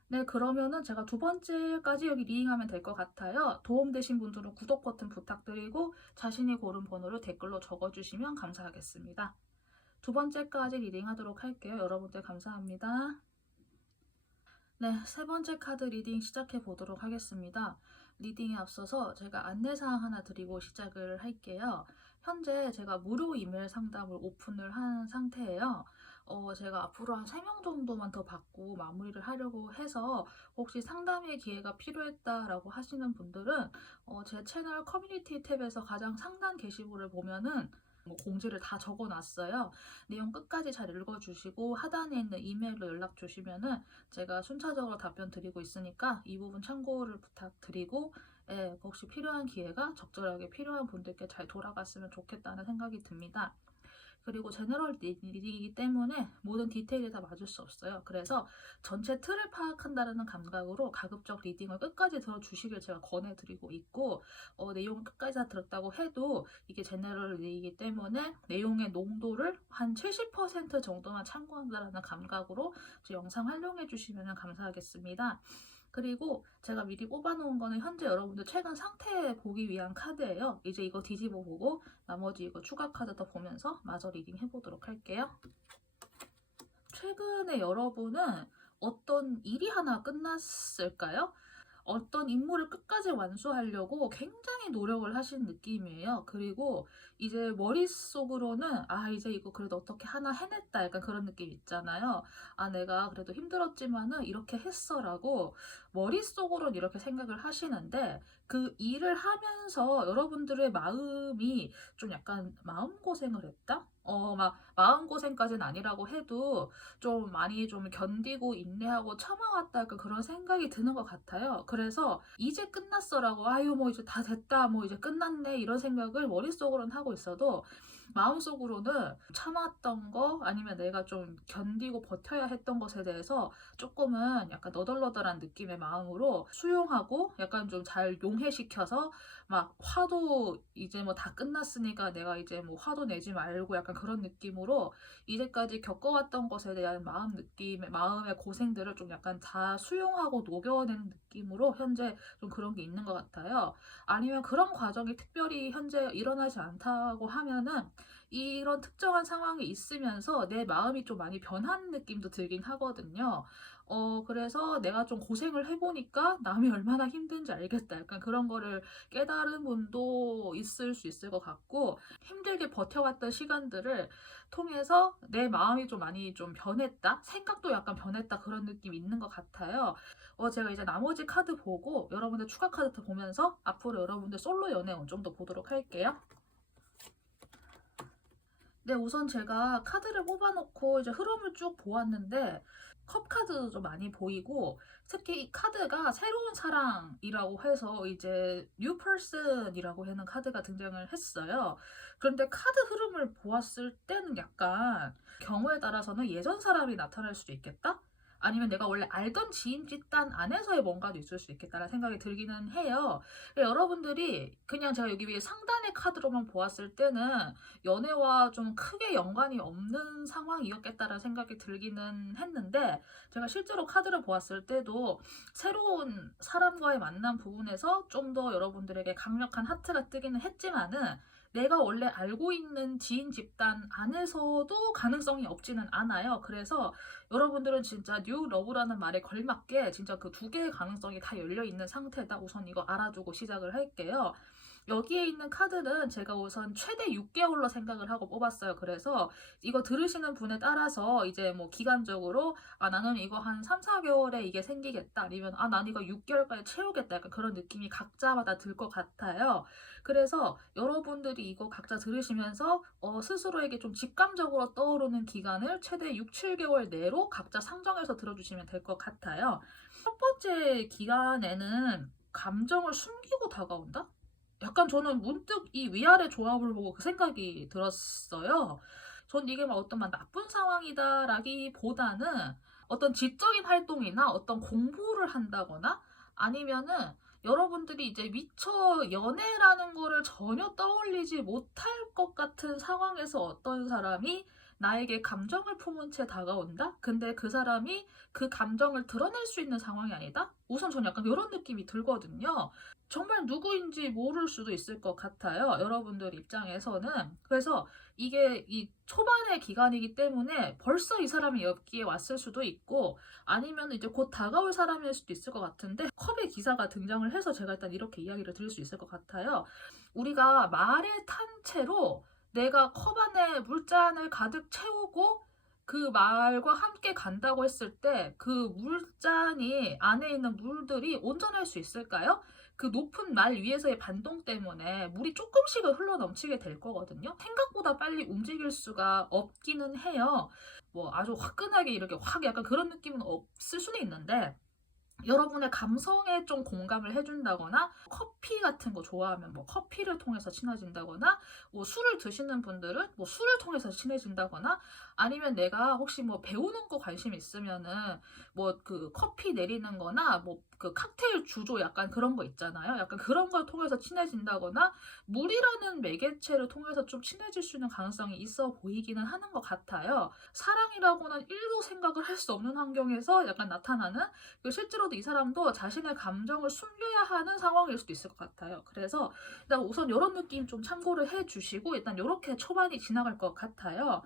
네, 그러면은 제가 두 번째까지 여기 리딩하면 될 것 같아요. 도움되신 분들은 구독 버튼 부탁드리고 자신이 고른 번호를 댓글로 적어주시면 감사하겠습니다. 두 번째까지 리딩하도록 할게요. 여러분들 감사합니다. 네, 세 번째 카드 리딩 시작해 보도록 하겠습니다. 리딩에 앞서서 제가 안내사항 하나 드리고 시작을 할게요. 현재 제가 무료 이메일 상담을 오픈을 한 상태예요. 제가 앞으로 한 3명 정도만 더 받고 마무리를 하려고 해서 혹시 상담의 기회가 필요했다라고 하시는 분들은 제 채널 커뮤니티 탭에서 가장 상단 게시물을 보면은 공지를 다 적어놨어요. 내용 끝까지 잘 읽어주시고 하단에 있는 이메일로 연락 주시면은 제가 순차적으로 답변 드리고 있으니까 이 부분 참고를 부탁드리고 혹시 필요한 기회가 적절하게 필요한 분들께 잘 돌아갔으면 좋겠다는 생각이 듭니다. 그리고 제너럴 리딩이기 때문에 모든 디테일이 다 맞을 수 없어요. 그래서 전체 틀을 파악한다는 감각으로 가급적 리딩을 끝까지 들어주시길 제가 권해드리고 있고 내용을 끝까지 다 들었다고 해도 이게 제너럴 리딩이기 때문에 내용의 농도를 한 70% 정도만 참고한다는 감각으로 영상 활용해 주시면 감사하겠습니다. 그리고 제가 미리 뽑아놓은 거는 현재 여러분들 최근 상태 보기 위한 카드예요. 이제 이거 뒤집어 보고 나머지 이거 추가 카드 더 보면서 마저 리딩 해보도록 할게요. 최근에 여러분은 어떤 일이 하나 끝났을까요? 어떤 임무를 끝까지 완수하려고 굉장히 노력을 하신 느낌이에요. 그리고 이제 머릿속으로는 이제 이거 그래도 어떻게 하나 해냈다 약간 그런 느낌 있잖아요. 내가 그래도 힘들었지만은 이렇게 했어라고 머릿속으로는 이렇게 생각을 하시는데 그 일을 하면서 여러분들의 마음이 좀 약간 마음고생을 했다? 막 마음고생까지는 아니라고 해도 좀 많이 좀 견디고 인내하고 참아왔다 약간 그런 생각이 드는 것 같아요. 그래서 이제 끝났어라고 아유 뭐 이제 다 됐다 뭐 이제 끝났네 이런 생각을 머릿속으로는 하고 있어도 마음속으로는 참았던 거 아니면 내가 좀 견디고 버텨야 했던 것에 대해서 조금은 약간 너덜너덜한 느낌의 마음으로 수용하고 약간 좀 잘 용해시켜서 막 화도 이제 뭐 다 끝났으니까 내가 이제 뭐 화도 내지 말고 약간 그런 느낌으로 이제까지 겪어왔던 것에 대한 마음의 고생들을 좀 약간 다 수용하고 녹여내는 느낌으로 현재 좀 그런 게 있는 것 같아요. 아니면 그런 과정이 특별히 현재 일어나지 않다고 하면은 이런 특정한 상황이 있으면서 내 마음이 좀 많이 변한 느낌도 들긴 하거든요. 그래서 내가 좀 고생을 해보니까 남이 얼마나 힘든지 알겠다. 약간 그런 거를 깨달은 분도 있을 수 있을 것 같고, 힘들게 버텨왔던 시간들을 통해서 내 마음이 좀 많이 좀 변했다? 생각도 약간 변했다. 그런 느낌이 있는 것 같아요. 제가 이제 나머지 카드 보고 여러분들 추가 카드 더 보면서 앞으로 여러분들 솔로 연애운 좀 더 보도록 할게요. 네, 우선 제가 카드를 뽑아놓고 이제 흐름을 쭉 보았는데 컵 카드도 좀 많이 보이고, 특히 이 카드가 새로운 사랑이라고 해서 이제 뉴 퍼슨이라고 하는 카드가 등장을 했어요. 그런데 카드 흐름을 보았을 때는 약간 경우에 따라서는 예전 사람이 나타날 수도 있겠다? 아니면 내가 원래 알던 지인 집단 안에서의 뭔가도 있을 수 있겠다라는 생각이 들기는 해요. 여러분들이 그냥 제가 여기 위에 상단의 카드로만 보았을 때는 연애와 좀 크게 연관이 없는 상황이었겠다라는 생각이 들기는 했는데, 제가 실제로 카드를 보았을 때도 새로운 사람과의 만남 부분에서 좀 더 여러분들에게 강력한 하트가 뜨기는 했지만은, 내가 원래 알고 있는 지인 집단 안에서도 가능성이 없지는 않아요. 그래서 여러분들은 진짜 뉴 러브라는 말에 걸맞게 진짜 그 두 개의 가능성이 다 열려 있는 상태다. 우선 이거 알아두고 시작을 할게요. 여기에 있는 카드는 제가 우선 최대 6개월로 생각을 하고 뽑았어요. 그래서 이거 들으시는 분에 따라서 이제 뭐 기간적으로 나는 이거 한 3, 4개월에 이게 생기겠다. 아니면 난 이거 6개월까지 채우겠다. 약간 그런 느낌이 각자마다 들 것 같아요. 그래서 여러분들이 이거 각자 들으시면서 스스로에게 좀 직감적으로 떠오르는 기간을 최대 6, 7개월 내로 각자 상정해서 들어주시면 될 것 같아요. 첫 번째 기간에는 감정을 숨기고 다가온다? 약간 저는 문득 이 위아래 조합을 보고 그 생각이 들었어요. 전 이게 막 어떤 막 나쁜 상황이다라기보다는 어떤 지적인 활동이나 어떤 공부를 한다거나 아니면은 여러분들이 이제 미처 연애라는 거를 전혀 떠올리지 못할 것 같은 상황에서 어떤 사람이 나에게 감정을 품은 채 다가온다? 근데 그 사람이 그 감정을 드러낼 수 있는 상황이 아니다? 우선 저는 약간 이런 느낌이 들거든요. 정말 누구인지 모를 수도 있을 것 같아요. 여러분들 입장에서는. 그래서 이게 이 초반의 기간이기 때문에 벌써 이 사람이 여기에 왔을 수도 있고 아니면 이제 곧 다가올 사람일 수도 있을 것 같은데 컵의 기사가 등장을 해서 제가 일단 이렇게 이야기를 드릴 수 있을 것 같아요. 우리가 말에 탄 채로 내가 컵 안에 물잔을 가득 채우고 그 말과 함께 간다고 했을 때 그 물잔이 안에 있는 물들이 온전할 수 있을까요? 그 높은 말 위에서의 반동 때문에 물이 조금씩은 흘러 넘치게 될 거거든요. 생각보다 빨리 움직일 수가 없기는 해요. 뭐 아주 화끈하게 이렇게 확 약간 그런 느낌은 없을 수는 있는데 여러분의 감성에 좀 공감을 해준다거나 커피 같은 거 좋아하면 뭐 커피를 통해서 친해진다거나 뭐 술을 드시는 분들은 뭐 술을 통해서 친해진다거나 아니면 내가 혹시 뭐 배우는 거 관심 있으면은 뭐 그 커피 내리는 거나 뭐 그 칵테일 주조 약간 그런 거 있잖아요. 약간 그런 걸 통해서 친해진다거나 물이라는 매개체를 통해서 좀 친해질 수 있는 가능성이 있어 보이기는 하는 것 같아요. 사랑이라고는 1도 생각을 할 수 없는 환경에서 약간 나타나는 실제로도 이 사람도 자신의 감정을 숨겨야 하는 상황일 수도 있을 것 같아요. 그래서 일단 우선 이런 느낌 좀 참고를 해주시고 일단 이렇게 초반이 지나갈 것 같아요.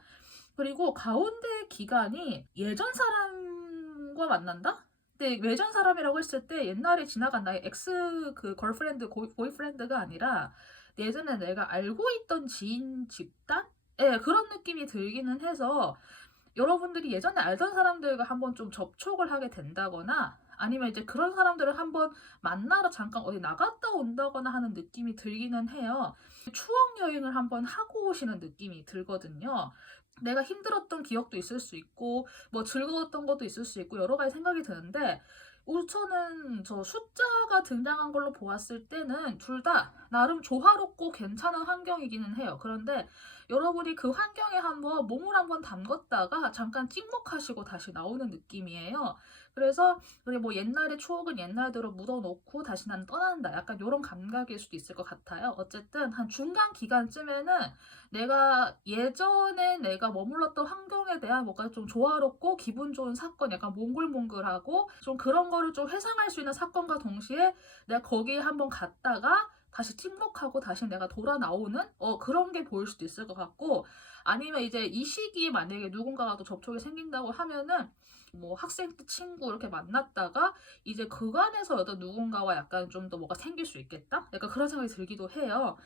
그리고 가운데 기간이 예전 사람과 만난다? 근데 예전 사람이라고 했을 때 옛날에 지나간 나의 엑스 그 걸프렌드, 보이프렌드가 아니라 예전에 내가 알고 있던 지인 집단? 예, 그런 느낌이 들기는 해서 여러분들이 예전에 알던 사람들과 한번 좀 접촉을 하게 된다거나 아니면 이제 그런 사람들을 한번 만나러 잠깐 어디 나갔다 온다거나 하는 느낌이 들기는 해요. 추억 여행을 한번 하고 오시는 느낌이 들거든요. 내가 힘들었던 기억도 있을 수 있고 뭐 즐거웠던 것도 있을 수 있고 여러 가지 생각이 드는데 우선은 저 숫자가 등장한 걸로 보았을 때는 둘 다 나름 조화롭고 괜찮은 환경이기는 해요. 그런데 여러분이 그 환경에 한번 몸을 한번 담궜다가 잠깐 찍먹하시고 다시 나오는 느낌이에요. 그래서 그게 뭐 옛날의 추억은 옛날대로 묻어놓고 다시 난 떠난다. 약간 이런 감각일 수도 있을 것 같아요. 어쨌든 한 중간 기간쯤에는 내가 예전에 내가 머물렀던 환경에 대한 뭔가 좀 조화롭고 기분 좋은 사건, 약간 몽글몽글하고 좀 그런 거를 좀 회상할 수 있는 사건과 동시에 내가 거기에 한번 갔다가 다시 침묵하고 다시 내가 돌아 나오는 그런 게 보일 수도 있을 것 같고 아니면 이제 이 시기에 만약에 누군가가 또 접촉이 생긴다고 하면은 뭐 학생 때 친구 이렇게 만났다가 이제 그간에서 어떤 누군가와 약간 좀 더 뭐가 생길 수 있겠다? 약간 그런 생각이 들기도 해요.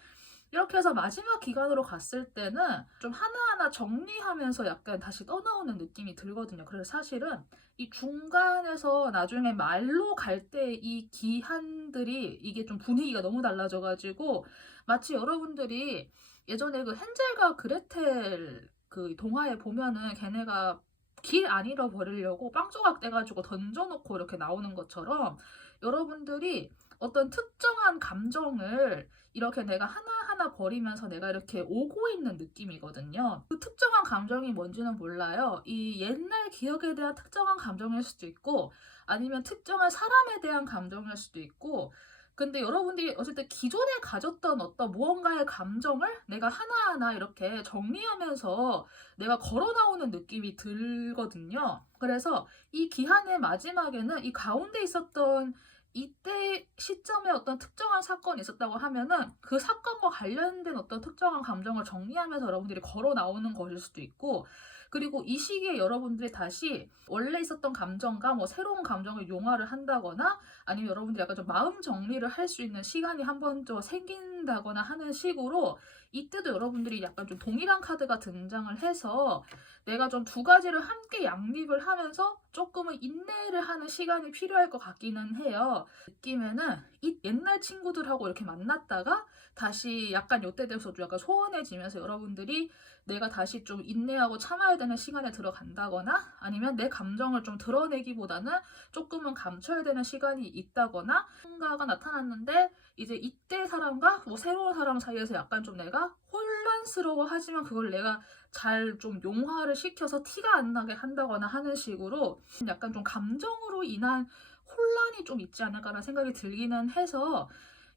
이렇게 해서 마지막 기간으로 갔을 때는 좀 하나하나 정리하면서 약간 다시 떠나오는 느낌이 들거든요. 그래서 사실은 이 중간에서 나중에 말로 갈 때 이 기한들이 이게 좀 분위기가 너무 달라져가지고 마치 여러분들이 예전에 그 헨젤과 그레텔 그 동화에 보면은 걔네가 길 안 잃어버리려고 빵 조각 떼가지고 던져놓고 이렇게 나오는 것처럼 여러분들이 어떤 특정한 감정을 이렇게 내가 하나하나 버리면서 내가 이렇게 오고 있는 느낌이거든요. 그 특정한 감정이 뭔지는 몰라요. 이 옛날 기억에 대한 특정한 감정일 수도 있고 아니면 특정한 사람에 대한 감정일 수도 있고 근데 여러분들이 어쨌든 기존에 가졌던 어떤 무언가의 감정을 내가 하나하나 이렇게 정리하면서 내가 걸어 나오는 느낌이 들거든요. 그래서 이 기한의 마지막에는 이 가운데 있었던 이때 시점에 어떤 특정한 사건이 있었다고 하면은 그 사건과 관련된 어떤 특정한 감정을 정리하면서 여러분들이 걸어 나오는 것일 수도 있고 그리고 이 시기에 여러분들이 다시 원래 있었던 감정과 뭐 새로운 감정을 용화를 한다거나 아니면 여러분들이 약간 좀 마음 정리를 할 수 있는 시간이 한 번 더 생긴다거나 하는 식으로 이때도 여러분들이 약간 좀 동일한 카드가 등장을 해서 내가 좀 두 가지를 함께 양립을 하면서 조금은 인내를 하는 시간이 필요할 것 같기는 해요. 느낌에는 이 옛날 친구들하고 이렇게 만났다가 다시 약간 요때 돼서 좀 약간 소원해지면서 여러분들이 내가 다시 좀 인내하고 참아야 되는 시간에 들어간다거나 아니면 내 감정을 좀 드러내기보다는 조금은 감춰야 되는 시간이 있다거나 뭔가가 나타났는데 이제 이때 사람과 뭐 새로운 사람 사이에서 약간 좀 내가 혼란스러워 하지만 그걸 내가 잘 좀 용화를 시켜서 티가 안 나게 한다거나 하는 식으로 약간 좀 감정으로 인한 혼란이 좀 있지 않을까라는 생각이 들기는 해서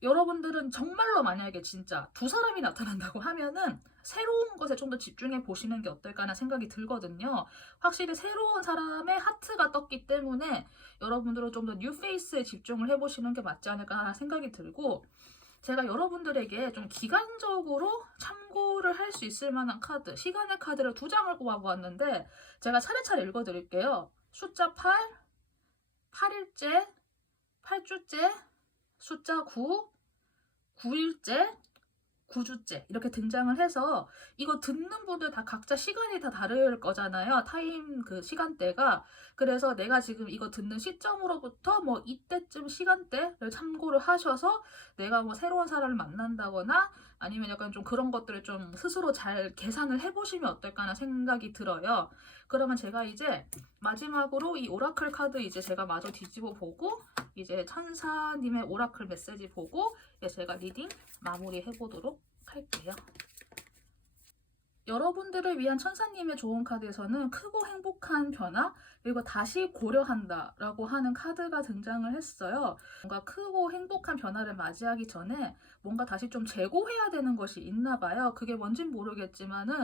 여러분들은 정말로 만약에 진짜 두 사람이 나타난다고 하면은 새로운 것에 좀 더 집중해 보시는 게 어떨까라는 생각이 들거든요. 확실히 새로운 사람의 하트가 떴기 때문에 여러분들은 좀 더 뉴페이스에 집중을 해보시는 게 맞지 않을까라는 생각이 들고 제가 여러분들에게 좀 기간적으로 참고를 할 수 있을 만한 카드, 시간의 카드를 두 장을 뽑아보았는데 제가 차례차례 읽어드릴게요. 숫자 8, 8일째, 8주째, 숫자 9, 9일째, 9주째 이렇게 등장을 해서 이거 듣는 분들 다 각자 시간이 다 다를 거잖아요. 타임 그 시간대가. 그래서 내가 지금 이거 듣는 시점으로부터 뭐 이때쯤 시간대를 참고를 하셔서 내가 뭐 새로운 사람을 만난다거나 아니면 약간 좀 그런 것들을 좀 스스로 잘 계산을 해보시면 어떨까나 생각이 들어요. 그러면 제가 이제 마지막으로 이 오라클 카드 이제 제가 마저 뒤집어 보고 이제 천사님의 오라클 메시지 보고 제가 리딩 마무리 해보도록 할게요. 여러분들을 위한 천사님의 좋은 카드에서는 크고 행복한 변화 그리고 다시 고려한다 라고 하는 카드가 등장을 했어요. 뭔가 크고 행복한 변화를 맞이하기 전에 뭔가 다시 좀 재고해야 되는 것이 있나 봐요. 그게 뭔진 모르겠지만은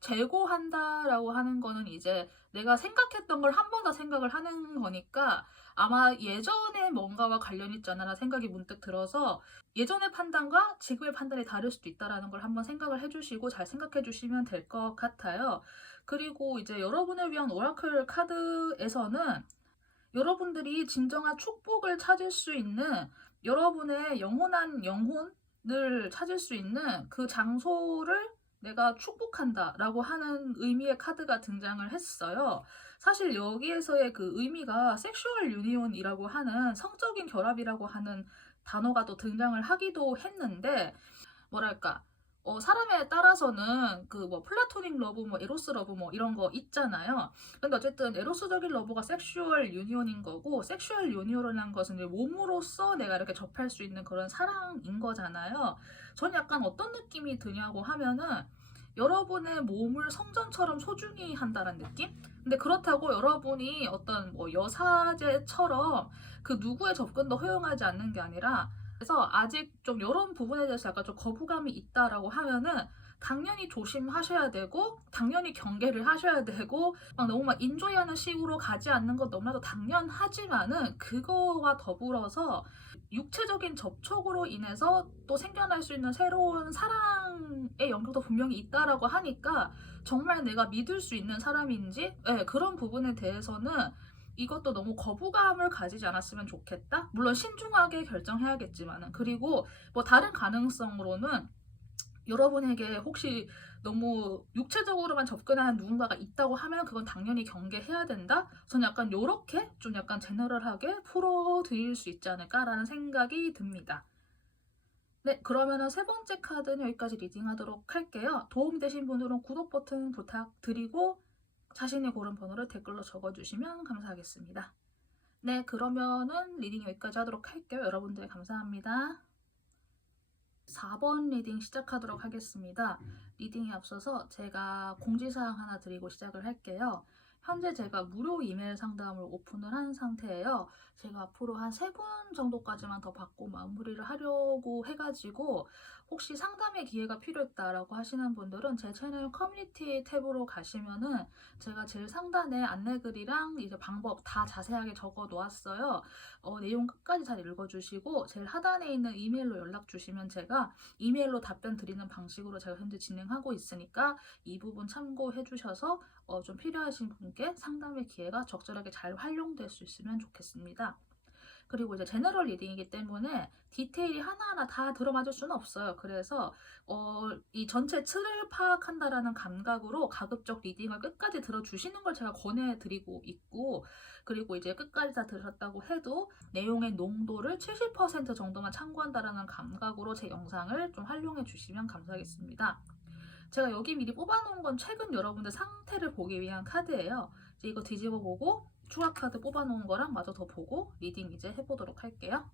재고한다 라고 하는 거는 이제 내가 생각했던 걸 한 번 더 생각을 하는 거니까 아마 예전에 뭔가와 관련 있지 않나 생각이 문득 들어서 예전의 판단과 지금의 판단이 다를 수도 있다는 걸 한번 생각을 해주시고 잘 생각해 주시면 될 것 같아요. 그리고 이제 여러분을 위한 오라클 카드에서는 여러분들이 진정한 축복을 찾을 수 있는 여러분의 영원한 영혼을 찾을 수 있는 그 장소를 내가 축복한다 라고 하는 의미의 카드가 등장을 했어요. 사실 여기에서의 그 의미가 섹슈얼 유니온이라고 하는 성적인 결합이라고 하는 단어가 또 등장을 하기도 했는데 뭐랄까 사람에 따라서는 그 뭐 플라토닉 러브 뭐 에로스 러브 뭐 이런 거 있잖아요. 근데 어쨌든 에로스적인 러브가 섹슈얼 유니온인 거고 섹슈얼 유니온이라는 것은 이제 몸으로써 내가 이렇게 접할 수 있는 그런 사랑인 거잖아요. 전 약간 어떤 느낌이 드냐고 하면은 여러분의 몸을 성전처럼 소중히 한다는 느낌? 근데 그렇다고 여러분이 어떤 뭐 여사제처럼 그 누구의 접근도 허용하지 않는 게 아니라 그래서 아직 좀 이런 부분에 대해서 약간 좀 거부감이 있다라고 하면은 당연히 조심하셔야 되고 당연히 경계를 하셔야 되고 막 너무 막 인조이하는 식으로 가지 않는 건 너무나도 당연하지만은 그거와 더불어서 육체적인 접촉으로 인해서 또 생겨날 수 있는 새로운 사랑의 영역도 분명히 있다라고 하니까 정말 내가 믿을 수 있는 사람인지 네, 그런 부분에 대해서는 이것도 너무 거부감을 가지지 않았으면 좋겠다. 물론 신중하게 결정해야겠지만은 그리고 뭐 다른 가능성으로는 여러분에게 혹시 너무 육체적으로만 접근하는 누군가가 있다고 하면 그건 당연히 경계해야 된다. 저는 약간 요렇게 좀 약간 제너럴하게 풀어드릴 수 있지 않을까라는 생각이 듭니다. 네, 그러면은 세 번째 카드는 여기까지 리딩하도록 할게요. 도움 되신 분들은 구독 버튼 부탁드리고 자신이 고른 번호를 댓글로 적어주시면 감사하겠습니다. 네, 그러면은 리딩 여기까지 하도록 할게요. 여러분들 감사합니다. 4번 리딩 시작하도록 하겠습니다. 리딩에 앞서서 제가 공지사항 하나 드리고 시작을 할게요. 현재 제가 무료 이메일 상담을 오픈을 한 상태예요. 제가 앞으로 한 3분 정도까지만 더 받고 마무리를 하려고 해가지고 혹시 상담의 기회가 필요했다라고 하시는 분들은 제 채널 커뮤니티 탭으로 가시면은 제가 제일 상단에 안내글이랑 이제 방법 다 자세하게 적어 놓았어요. 내용 끝까지 잘 읽어주시고 제일 하단에 있는 이메일로 연락 주시면 제가 이메일로 답변 드리는 방식으로 제가 현재 진행하고 있으니까 이 부분 참고해 주셔서 좀 필요하신 분께 상담의 기회가 적절하게 잘 활용될 수 있으면 좋겠습니다. 그리고 이제 제너럴 리딩이기 때문에 디테일이 하나하나 다 들어맞을 수는 없어요. 그래서 이 전체 틀을 파악한다라는 감각으로 가급적 리딩을 끝까지 들어주시는 걸 제가 권해드리고 있고, 그리고 이제 끝까지 다 들으셨다고 해도 내용의 농도를 70% 정도만 참고한다라는 감각으로 제 영상을 좀 활용해 주시면 감사하겠습니다. 제가 여기 미리 뽑아놓은 건 최근 여러분들 상태를 보기 위한 카드예요. 이제 이거 뒤집어 보고 추가 카드 뽑아놓은 거랑 마저 더 보고 리딩 이제 해보도록 할게요.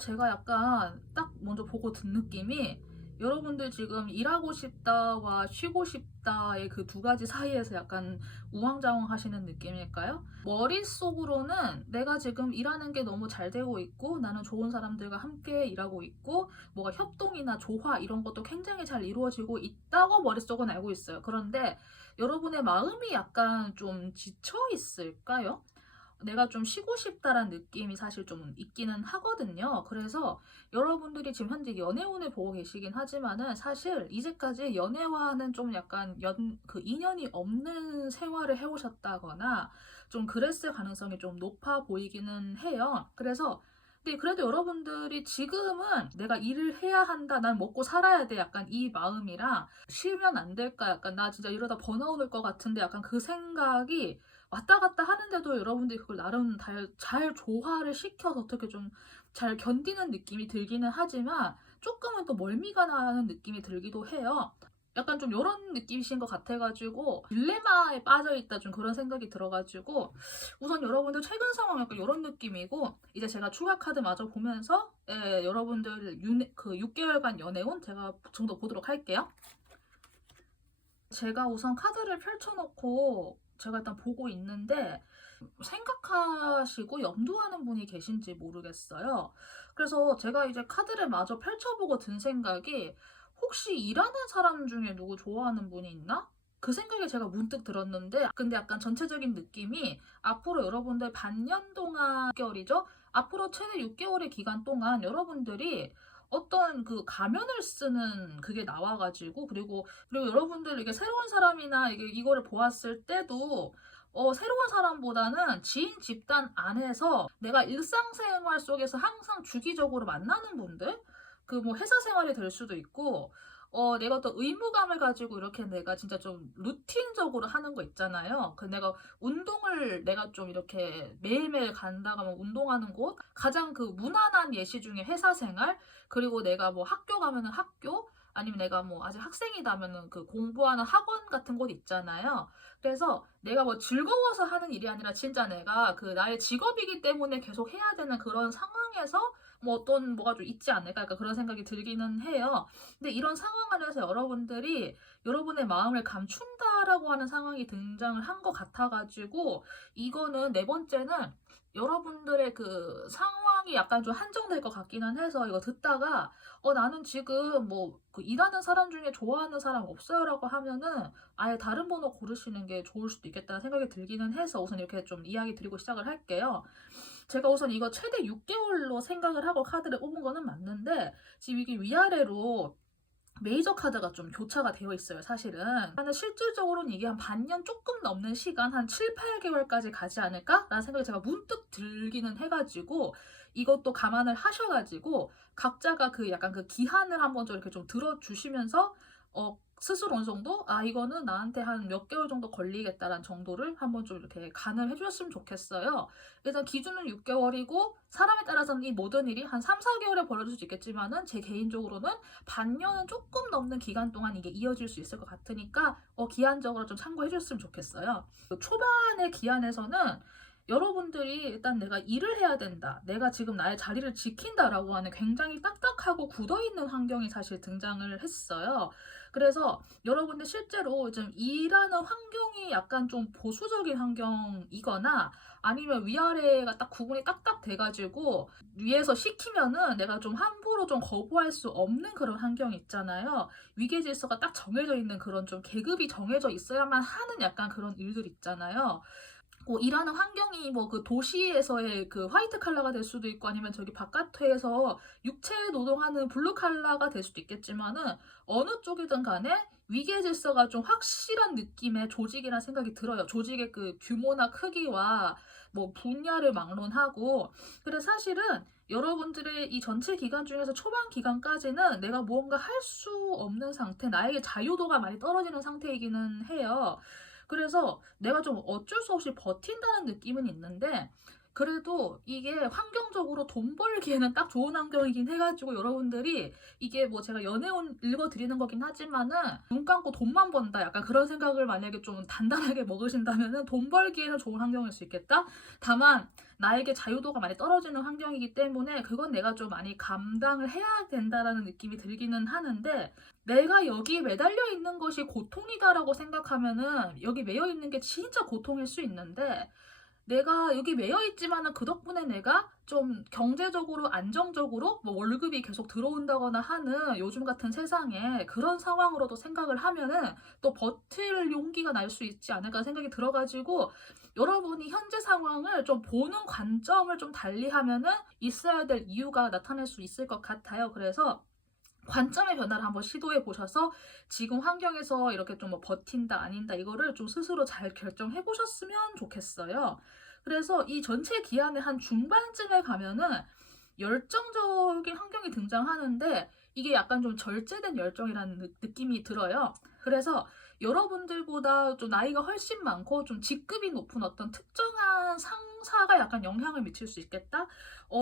제가 약간 딱 먼저 보고 든 느낌이 여러분들 지금 일하고 싶다와 쉬고 싶다의 그 두 가지 사이에서 약간 우왕좌왕 하시는 느낌일까요? 머릿속으로는 내가 지금 일하는 게 너무 잘 되고 있고 나는 좋은 사람들과 함께 일하고 있고 뭐가 협동이나 조화 이런 것도 굉장히 잘 이루어지고 있다고 머릿속은 알고 있어요. 그런데 여러분의 마음이 약간 좀 지쳐 있을까요? 내가 좀 쉬고 싶다라는 느낌이 사실 좀 있기는 하거든요. 그래서 여러분들이 지금 현재 연애운을 보고 계시긴 하지만은 사실 이제까지 연애와는 좀 약간 그 인연이 없는 생활을 해오셨다거나 좀 그랬을 가능성이 좀 높아 보이기는 해요. 근데 그래도 여러분들이 지금은 내가 일을 해야 한다, 난 먹고 살아야 돼, 약간 이 마음이랑 쉬면 안 될까, 약간 나 진짜 이러다 번아웃 올 것 같은데 약간 그 생각이 왔다 갔다 하는데도 여러분들이 그걸 나름 잘 조화를 시켜서 어떻게 좀 잘 견디는 느낌이 들기는 하지만 조금은 또 멀미가 나는 느낌이 들기도 해요. 약간 좀 이런 느낌이신 것 같아가지고 딜레마에 빠져있다 좀 그런 생각이 들어가지고 우선 여러분들 최근 상황 약간 이런 느낌이고 이제 제가 추가 카드 마저 보면서 여러분들 그 6개월간 연애운 제가 좀 더 보도록 할게요. 제가 우선 카드를 펼쳐놓고 제가 일단 보고 있는데 생각하시고 염두하는 분이 계신지 모르겠어요. 그래서 제가 이제 카드를 마저 펼쳐보고 든 생각이 혹시 일하는 사람 중에 누구 좋아하는 분이 있나? 그 생각이 제가 문득 들었는데 근데 약간 전체적인 느낌이 앞으로 여러분들 반년 동안 6개월이죠? 앞으로 최대 6개월의 기간 동안 여러분들이 어떤 그 가면을 쓰는 그게 나와가지고 그리고 여러분들 이게 새로운 사람이나 이거를 보았을 때도 새로운 사람보다는 지인 집단 안에서 내가 일상생활 속에서 항상 주기적으로 만나는 분들 그 뭐 회사 생활이 될 수도 있고 내가 또 의무감을 가지고 이렇게 내가 진짜 좀 루틴적으로 하는 거 있잖아요. 내가 운동을 내가 좀 이렇게 매일매일 간다가 뭐 운동하는 곳 가장 그 무난한 예시 중에 회사 생활 그리고 내가 뭐 학교 가면은 학교 아니면 내가 뭐 아직 학생이다면은 그 공부하는 학원 같은 곳 있잖아요. 그래서 내가 뭐 즐거워서 하는 일이 아니라 진짜 내가 그 나의 직업이기 때문에 계속 해야 되는 그런 상황에서 뭐 어떤 뭐가 좀 있지 않을까 약간 그런 생각이 들기는 해요. 근데 이런 상황 안에서 여러분들이 여러분의 마음을 감춘다라고 하는 상황이 등장을 한 것 같아가지고 이거는 네 번째는 여러분들의 그 상황이 약간 좀 한정될 것 같기는 해서 이거 듣다가 나는 지금 뭐 그 일하는 사람 중에 좋아하는 사람 없어요라고 하면은 아예 다른 번호 고르시는 게 좋을 수도 있겠다는 생각이 들기는 해서 우선 이렇게 좀 이야기 드리고 시작을 할게요. 제가 우선 이거 최대 6개월로 생각을 하고 카드를 뽑은 거는 맞는데 지금 이게 위아래로 메이저 카드가 좀 교차가 되어 있어요, 사실은. 근데 실질적으로는 이게 한 반년 조금 넘는 시간, 한 7, 8개월까지 가지 않을까라는 생각이 제가 문득 들기는 해가지고 이것도 감안을 하셔가지고 각자가 그 약간 그 기한을 한번 좀 이렇게 좀 들어주시면서 스스로 어느 정도 이거는 나한테 한 몇 개월 정도 걸리겠다라는 정도를 한번 좀 이렇게 가늠해 주셨으면 좋겠어요. 일단 기준은 6개월이고 사람에 따라서는 이 모든 일이 한 3-4개월에 벌어질 수 있겠지만은 제 개인적으로는 반년은 조금 넘는 기간 동안 이게 이어질 수 있을 것 같으니까 기한적으로 좀 참고해 줬으면 좋겠어요. 그 초반의 기한에서는 여러분들이 일단 내가 일을 해야 된다, 내가 지금 나의 자리를 지킨다라고 하는 굉장히 딱딱하고 굳어있는 환경이 사실 등장을 했어요. 그래서 여러분들 실제로 좀 일하는 환경이 약간 좀 보수적인 환경이거나 아니면 위아래가 딱 구분이 딱딱 돼가지고 위에서 시키면은 내가 좀 함부로 좀 거부할 수 없는 그런 환경이 있잖아요. 위계 질서가 딱 정해져 있는 그런 좀 계급이 정해져 있어야만 하는 약간 그런 일들 있잖아요. 일하는 환경이 뭐 그 도시에서의 그 화이트 칼라가 될 수도 있고 아니면 저기 바깥에서 육체 노동하는 블루 칼라가 될 수도 있겠지만은 어느 쪽이든 간에 위계 질서가 좀 확실한 느낌의 조직이라는 생각이 들어요. 조직의 그 규모나 크기와 뭐 분야를 막론하고. 그래서 사실은 여러분들의 이 전체 기간 중에서 초반 기간까지는 내가 무언가 할 수 없는 상태, 나에게 자유도가 많이 떨어지는 상태이기는 해요. 그래서 내가 좀 어쩔 수 없이 버틴다는 느낌은 있는데 그래도 이게 환경적으로 돈 벌기에는 딱 좋은 환경이긴 해가지고 여러분들이 이게 뭐 제가 연애운 읽어드리는 거긴 하지만은 눈 감고 돈만 번다 약간 그런 생각을 만약에 좀 단단하게 먹으신다면은 돈 벌기에는 좋은 환경일 수 있겠다. 다만 나에게 자유도가 많이 떨어지는 환경이기 때문에 그건 내가 좀 많이 감당을 해야 된다라는 느낌이 들기는 하는데 내가 여기에 매달려 있는 것이 고통이다라고 생각하면은 여기 매여 있는 게 진짜 고통일 수 있는데 내가 여기 매여 있지만은 그 덕분에 내가 좀 경제적으로 안정적으로 뭐 월급이 계속 들어온다거나 하는 요즘 같은 세상에 그런 상황으로도 생각을 하면은 또 버틸 용기가 날 수 있지 않을까 생각이 들어가지고 여러분이 현재 상황을 좀 보는 관점을 좀 달리하면은 있어야 될 이유가 나타날 수 있을 것 같아요. 그래서 관점의 변화를 한번 시도해 보셔서 지금 환경에서 이렇게 좀 뭐 버틴다 아닌다 이거를 좀 스스로 잘 결정해 보셨으면 좋겠어요. 그래서 이 전체 기한의 한 중반쯤에 가면은 열정적인 환경이 등장하는데 이게 약간 좀 절제된 열정이라는 느낌이 들어요. 그래서 여러분들보다 좀 나이가 훨씬 많고 좀 직급이 높은 어떤 특정한 상사가 약간 영향을 미칠 수 있겠다.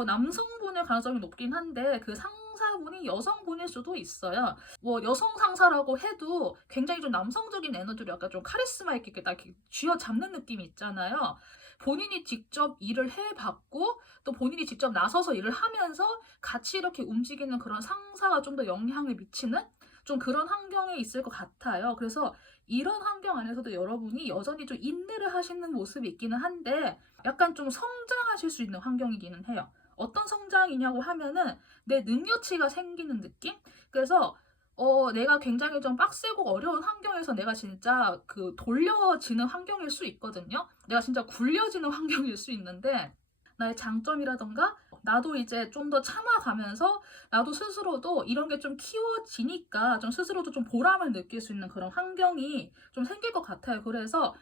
남성분의 가능성이 높긴 한데 그 상사분이 여성분일 수도 있어요. 뭐 여성 상사라고 해도 굉장히 좀 남성적인 에너지로 약간 좀 카리스마 있게 딱 이렇게 쥐어잡는 느낌이 있잖아요. 본인이 직접 일을 해봤고 또 본인이 직접 나서서 일을 하면서 같이 이렇게 움직이는 그런 상사가 좀 더 영향을 미치는 좀 그런 환경에 있을 것 같아요. 그래서 이런 환경 안에서도 여러분이 여전히 좀 인내를 하시는 모습이 있기는 한데 약간 좀 성장하실 수 있는 환경이기는 해요. 어떤 성장이냐고 하면은 내 능력치가 생기는 느낌? 그래서 내가 굉장히 좀 빡세고 어려운 환경에서 내가 진짜 그 돌려지는 환경일 수 있거든요. 내가 진짜 굴려지는 환경일 수 있는데 나의 장점이라던가 나도 이제 좀 더 참아가면서 나도 스스로도 이런 게 좀 키워지니까 좀 스스로도 좀 보람을 느낄 수 있는 그런 환경이 좀 생길 것 같아요. 그래서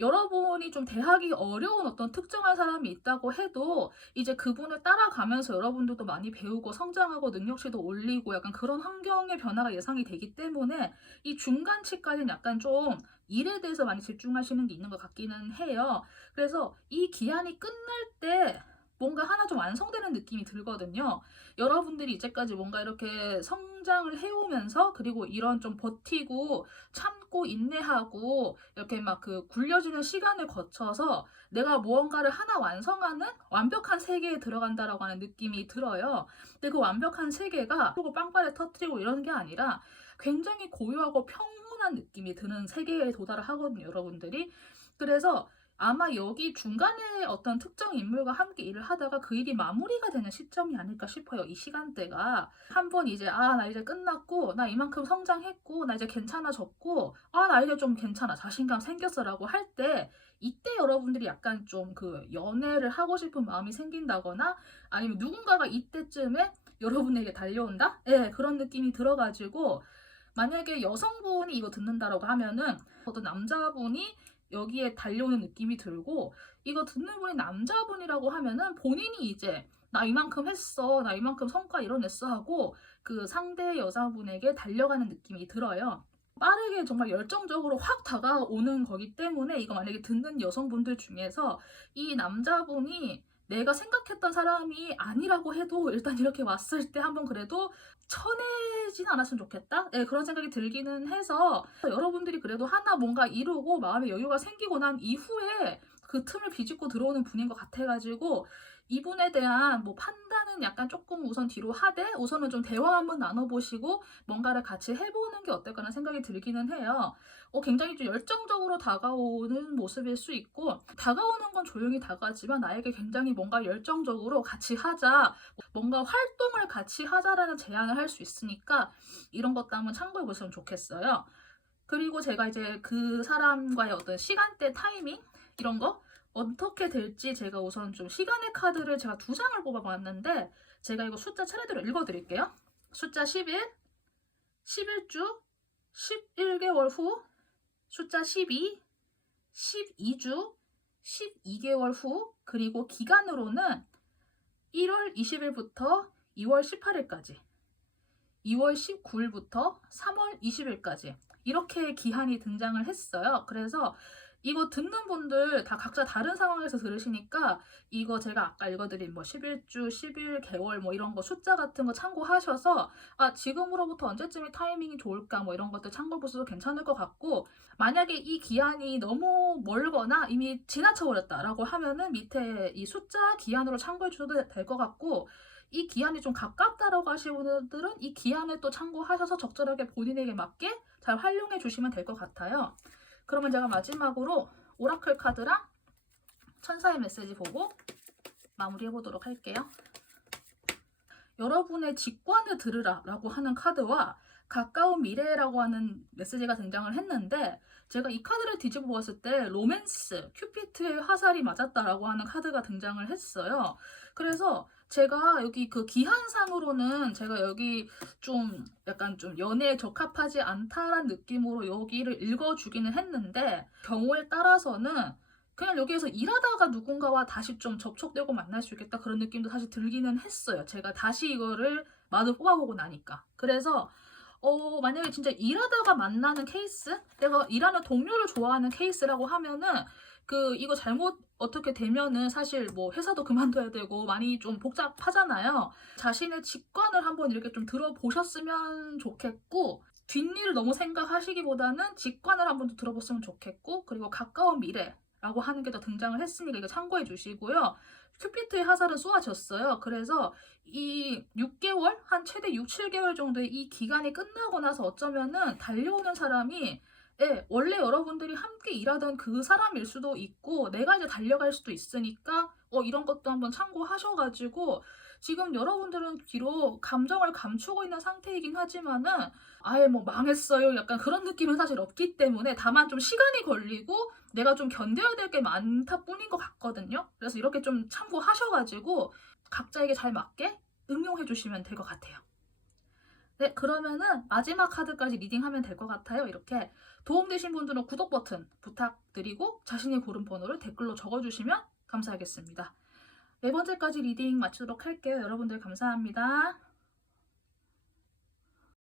여러분이 좀 대하기 어려운 어떤 특정한 사람이 있다고 해도 이제 그분을 따라가면서 여러분들도 많이 배우고 성장하고 능력치도 올리고 약간 그런 환경의 변화가 예상이 되기 때문에 이 중간치까지는 약간 좀 일에 대해서 많이 집중하시는 게 있는 것 같기는 해요. 그래서 이 기한이 끝날 때 뭔가 하나 좀 완성되는 느낌이 들거든요. 여러분들이 이제까지 뭔가 이렇게 성장을 해오면서 그리고 이런 좀 버티고 참고 인내하고 이렇게 막 그 굴려지는 시간을 거쳐서 내가 무언가를 하나 완성하는 완벽한 세계에 들어간다라고 하는 느낌이 들어요. 근데 그 완벽한 세계가 그리고 빵빠레 터트리고 이런 게 아니라 굉장히 고요하고 평온한 느낌이 드는 세계에 도달을 하거든요, 여러분들이. 그래서 아마 여기 중간에 어떤 특정 인물과 함께 일을 하다가 그 일이 마무리가 되는 시점이 아닐까 싶어요. 이 시간대가. 한번 이제, 나 이제 끝났고, 나 이만큼 성장했고, 나 이제 괜찮아졌고, 나 이제 좀 괜찮아. 자신감 생겼어. 라고 할 때, 이때 여러분들이 약간 좀 그 연애를 하고 싶은 마음이 생긴다거나, 아니면 누군가가 이때쯤에 여러분에게 달려온다? 예, 그런 느낌이 들어가지고, 만약에 여성분이 이거 듣는다라고 하면은, 어떤 남자분이 여기에 달려오는 느낌이 들고 이거 듣는 분이 남자분이라고 하면은 본인이 이제 나 이만큼 했어, 나 이만큼 성과 이뤄냈어 하고 그 상대 여자분에게 달려가는 느낌이 들어요. 빠르게 정말 열정적으로 확 다가오는 거기 때문에 이거 만약에 듣는 여성분들 중에서 이 남자분이 내가 생각했던 사람이 아니라고 해도 일단 이렇게 왔을 때 한번 그래도 쳐내진 않았으면 좋겠다? 네, 그런 생각이 들기는 해서 여러분들이 그래도 하나 뭔가 이루고 마음의 여유가 생기고 난 이후에 그 틈을 비집고 들어오는 분인 것 같아가지고 이분에 대한 뭐 판단은 약간 조금 우선 뒤로 하되 우선은 좀 대화 한번 나눠보시고 뭔가를 같이 해보는 게 어떨까라는 생각이 들기는 해요. 굉장히 좀 열정적으로 다가오는 모습일 수 있고 다가오는 건 조용히 다가가지만 나에게 굉장히 뭔가 열정적으로 같이 하자, 뭔가 활동을 같이 하자라는 제안을 할 수 있으니까 이런 것도 한번 참고해 보시면 좋겠어요. 그리고 제가 이제 그 사람과의 어떤 시간대 타이밍 이런 거 어떻게 될지 제가 우선 좀 시간의 카드를 제가 2장을 뽑아봤는데 제가 이거 숫자 차례대로 읽어드릴게요. 숫자 11, 11주, 11개월 후, 숫자 12, 12주, 12개월 후, 그리고 기간으로는 1월 20일부터 2월 18일까지, 2월 19일부터 3월 20일까지 이렇게 기한이 등장을 했어요. 그래서 이거 듣는 분들 다 각자 다른 상황에서 들으시니까 이거 제가 아까 읽어드린 뭐 11주, 11개월 뭐 이런 거 숫자 같은 거 참고하셔서 지금으로부터 언제쯤이 타이밍이 좋을까 뭐 이런 것들 참고해 보셔도 괜찮을 것 같고 만약에 이 기한이 너무 멀거나 이미 지나쳐 버렸다라고 하면은 밑에 이 숫자 기한으로 참고해 주셔도 될 것 같고 이 기한이 좀 가깝다라고 하시는 분들은 이 기한을 또 참고하셔서 적절하게 본인에게 맞게 잘 활용해 주시면 될 것 같아요. 그러면 제가 마지막으로 오라클 카드랑 천사의 메시지 보고 마무리해 보도록 할게요. 여러분의 직관을 들으라 라고 하는 카드와 가까운 미래라고 하는 메시지가 등장을 했는데 제가 이 카드를 뒤집어 봤을 때 로맨스, 큐피트의 화살이 맞았다라고 하는 카드가 등장을 했어요. 그래서 제가 여기 그 기한상으로는 제가 여기 좀 약간 좀 연애에 적합하지 않다라는 느낌으로 여기를 읽어주기는 했는데 경우에 따라서는 그냥 여기에서 일하다가 누군가와 다시 좀 접촉되고 만날 수 있겠다 그런 느낌도 사실 들기는 했어요. 제가 다시 이거를 마저 뽑아보고 나니까. 그래서 만약에 진짜 일하다가 만나는 케이스? 내가 일하는 동료를 좋아하는 케이스라고 하면은 이거 잘못 어떻게 되면은 사실 뭐 회사도 그만둬야 되고 많이 좀 복잡하잖아요. 자신의 직관을 한번 이렇게 좀 들어보셨으면 좋겠고 뒷일을 너무 생각하시기보다는 직관을 한번 더 들어봤으면 좋겠고 그리고 가까운 미래 라고 하는 게 더 등장을 했으니까 이거 참고해 주시고요. 큐피트의 화살은 쏘아졌어요. 그래서 이 6개월, 한 최대 6, 7개월 정도의 이 기간이 끝나고 나서 어쩌면은 달려오는 사람이 원래 여러분들이 함께 일하던 그 사람일 수도 있고 내가 이제 달려갈 수도 있으니까 이런 것도 한번 참고하셔가지고 지금 여러분들은 비록 감정을 감추고 있는 상태이긴 하지만은 아예 뭐 망했어요 약간 그런 느낌은 사실 없기 때문에 다만 좀 시간이 걸리고 내가 좀 견뎌야 될 게 많다 뿐인 것 같거든요. 그래서 이렇게 좀 참고하셔가지고 각자에게 잘 맞게 응용해 주시면 될 것 같아요. 네, 그러면은 마지막 카드까지 리딩하면 될 것 같아요. 이렇게 도움되신 분들은 구독 버튼 부탁드리고 자신이 고른 번호를 댓글로 적어주시면 감사하겠습니다. 네 번째까지 리딩 마치도록 할게요. 여러분들 감사합니다.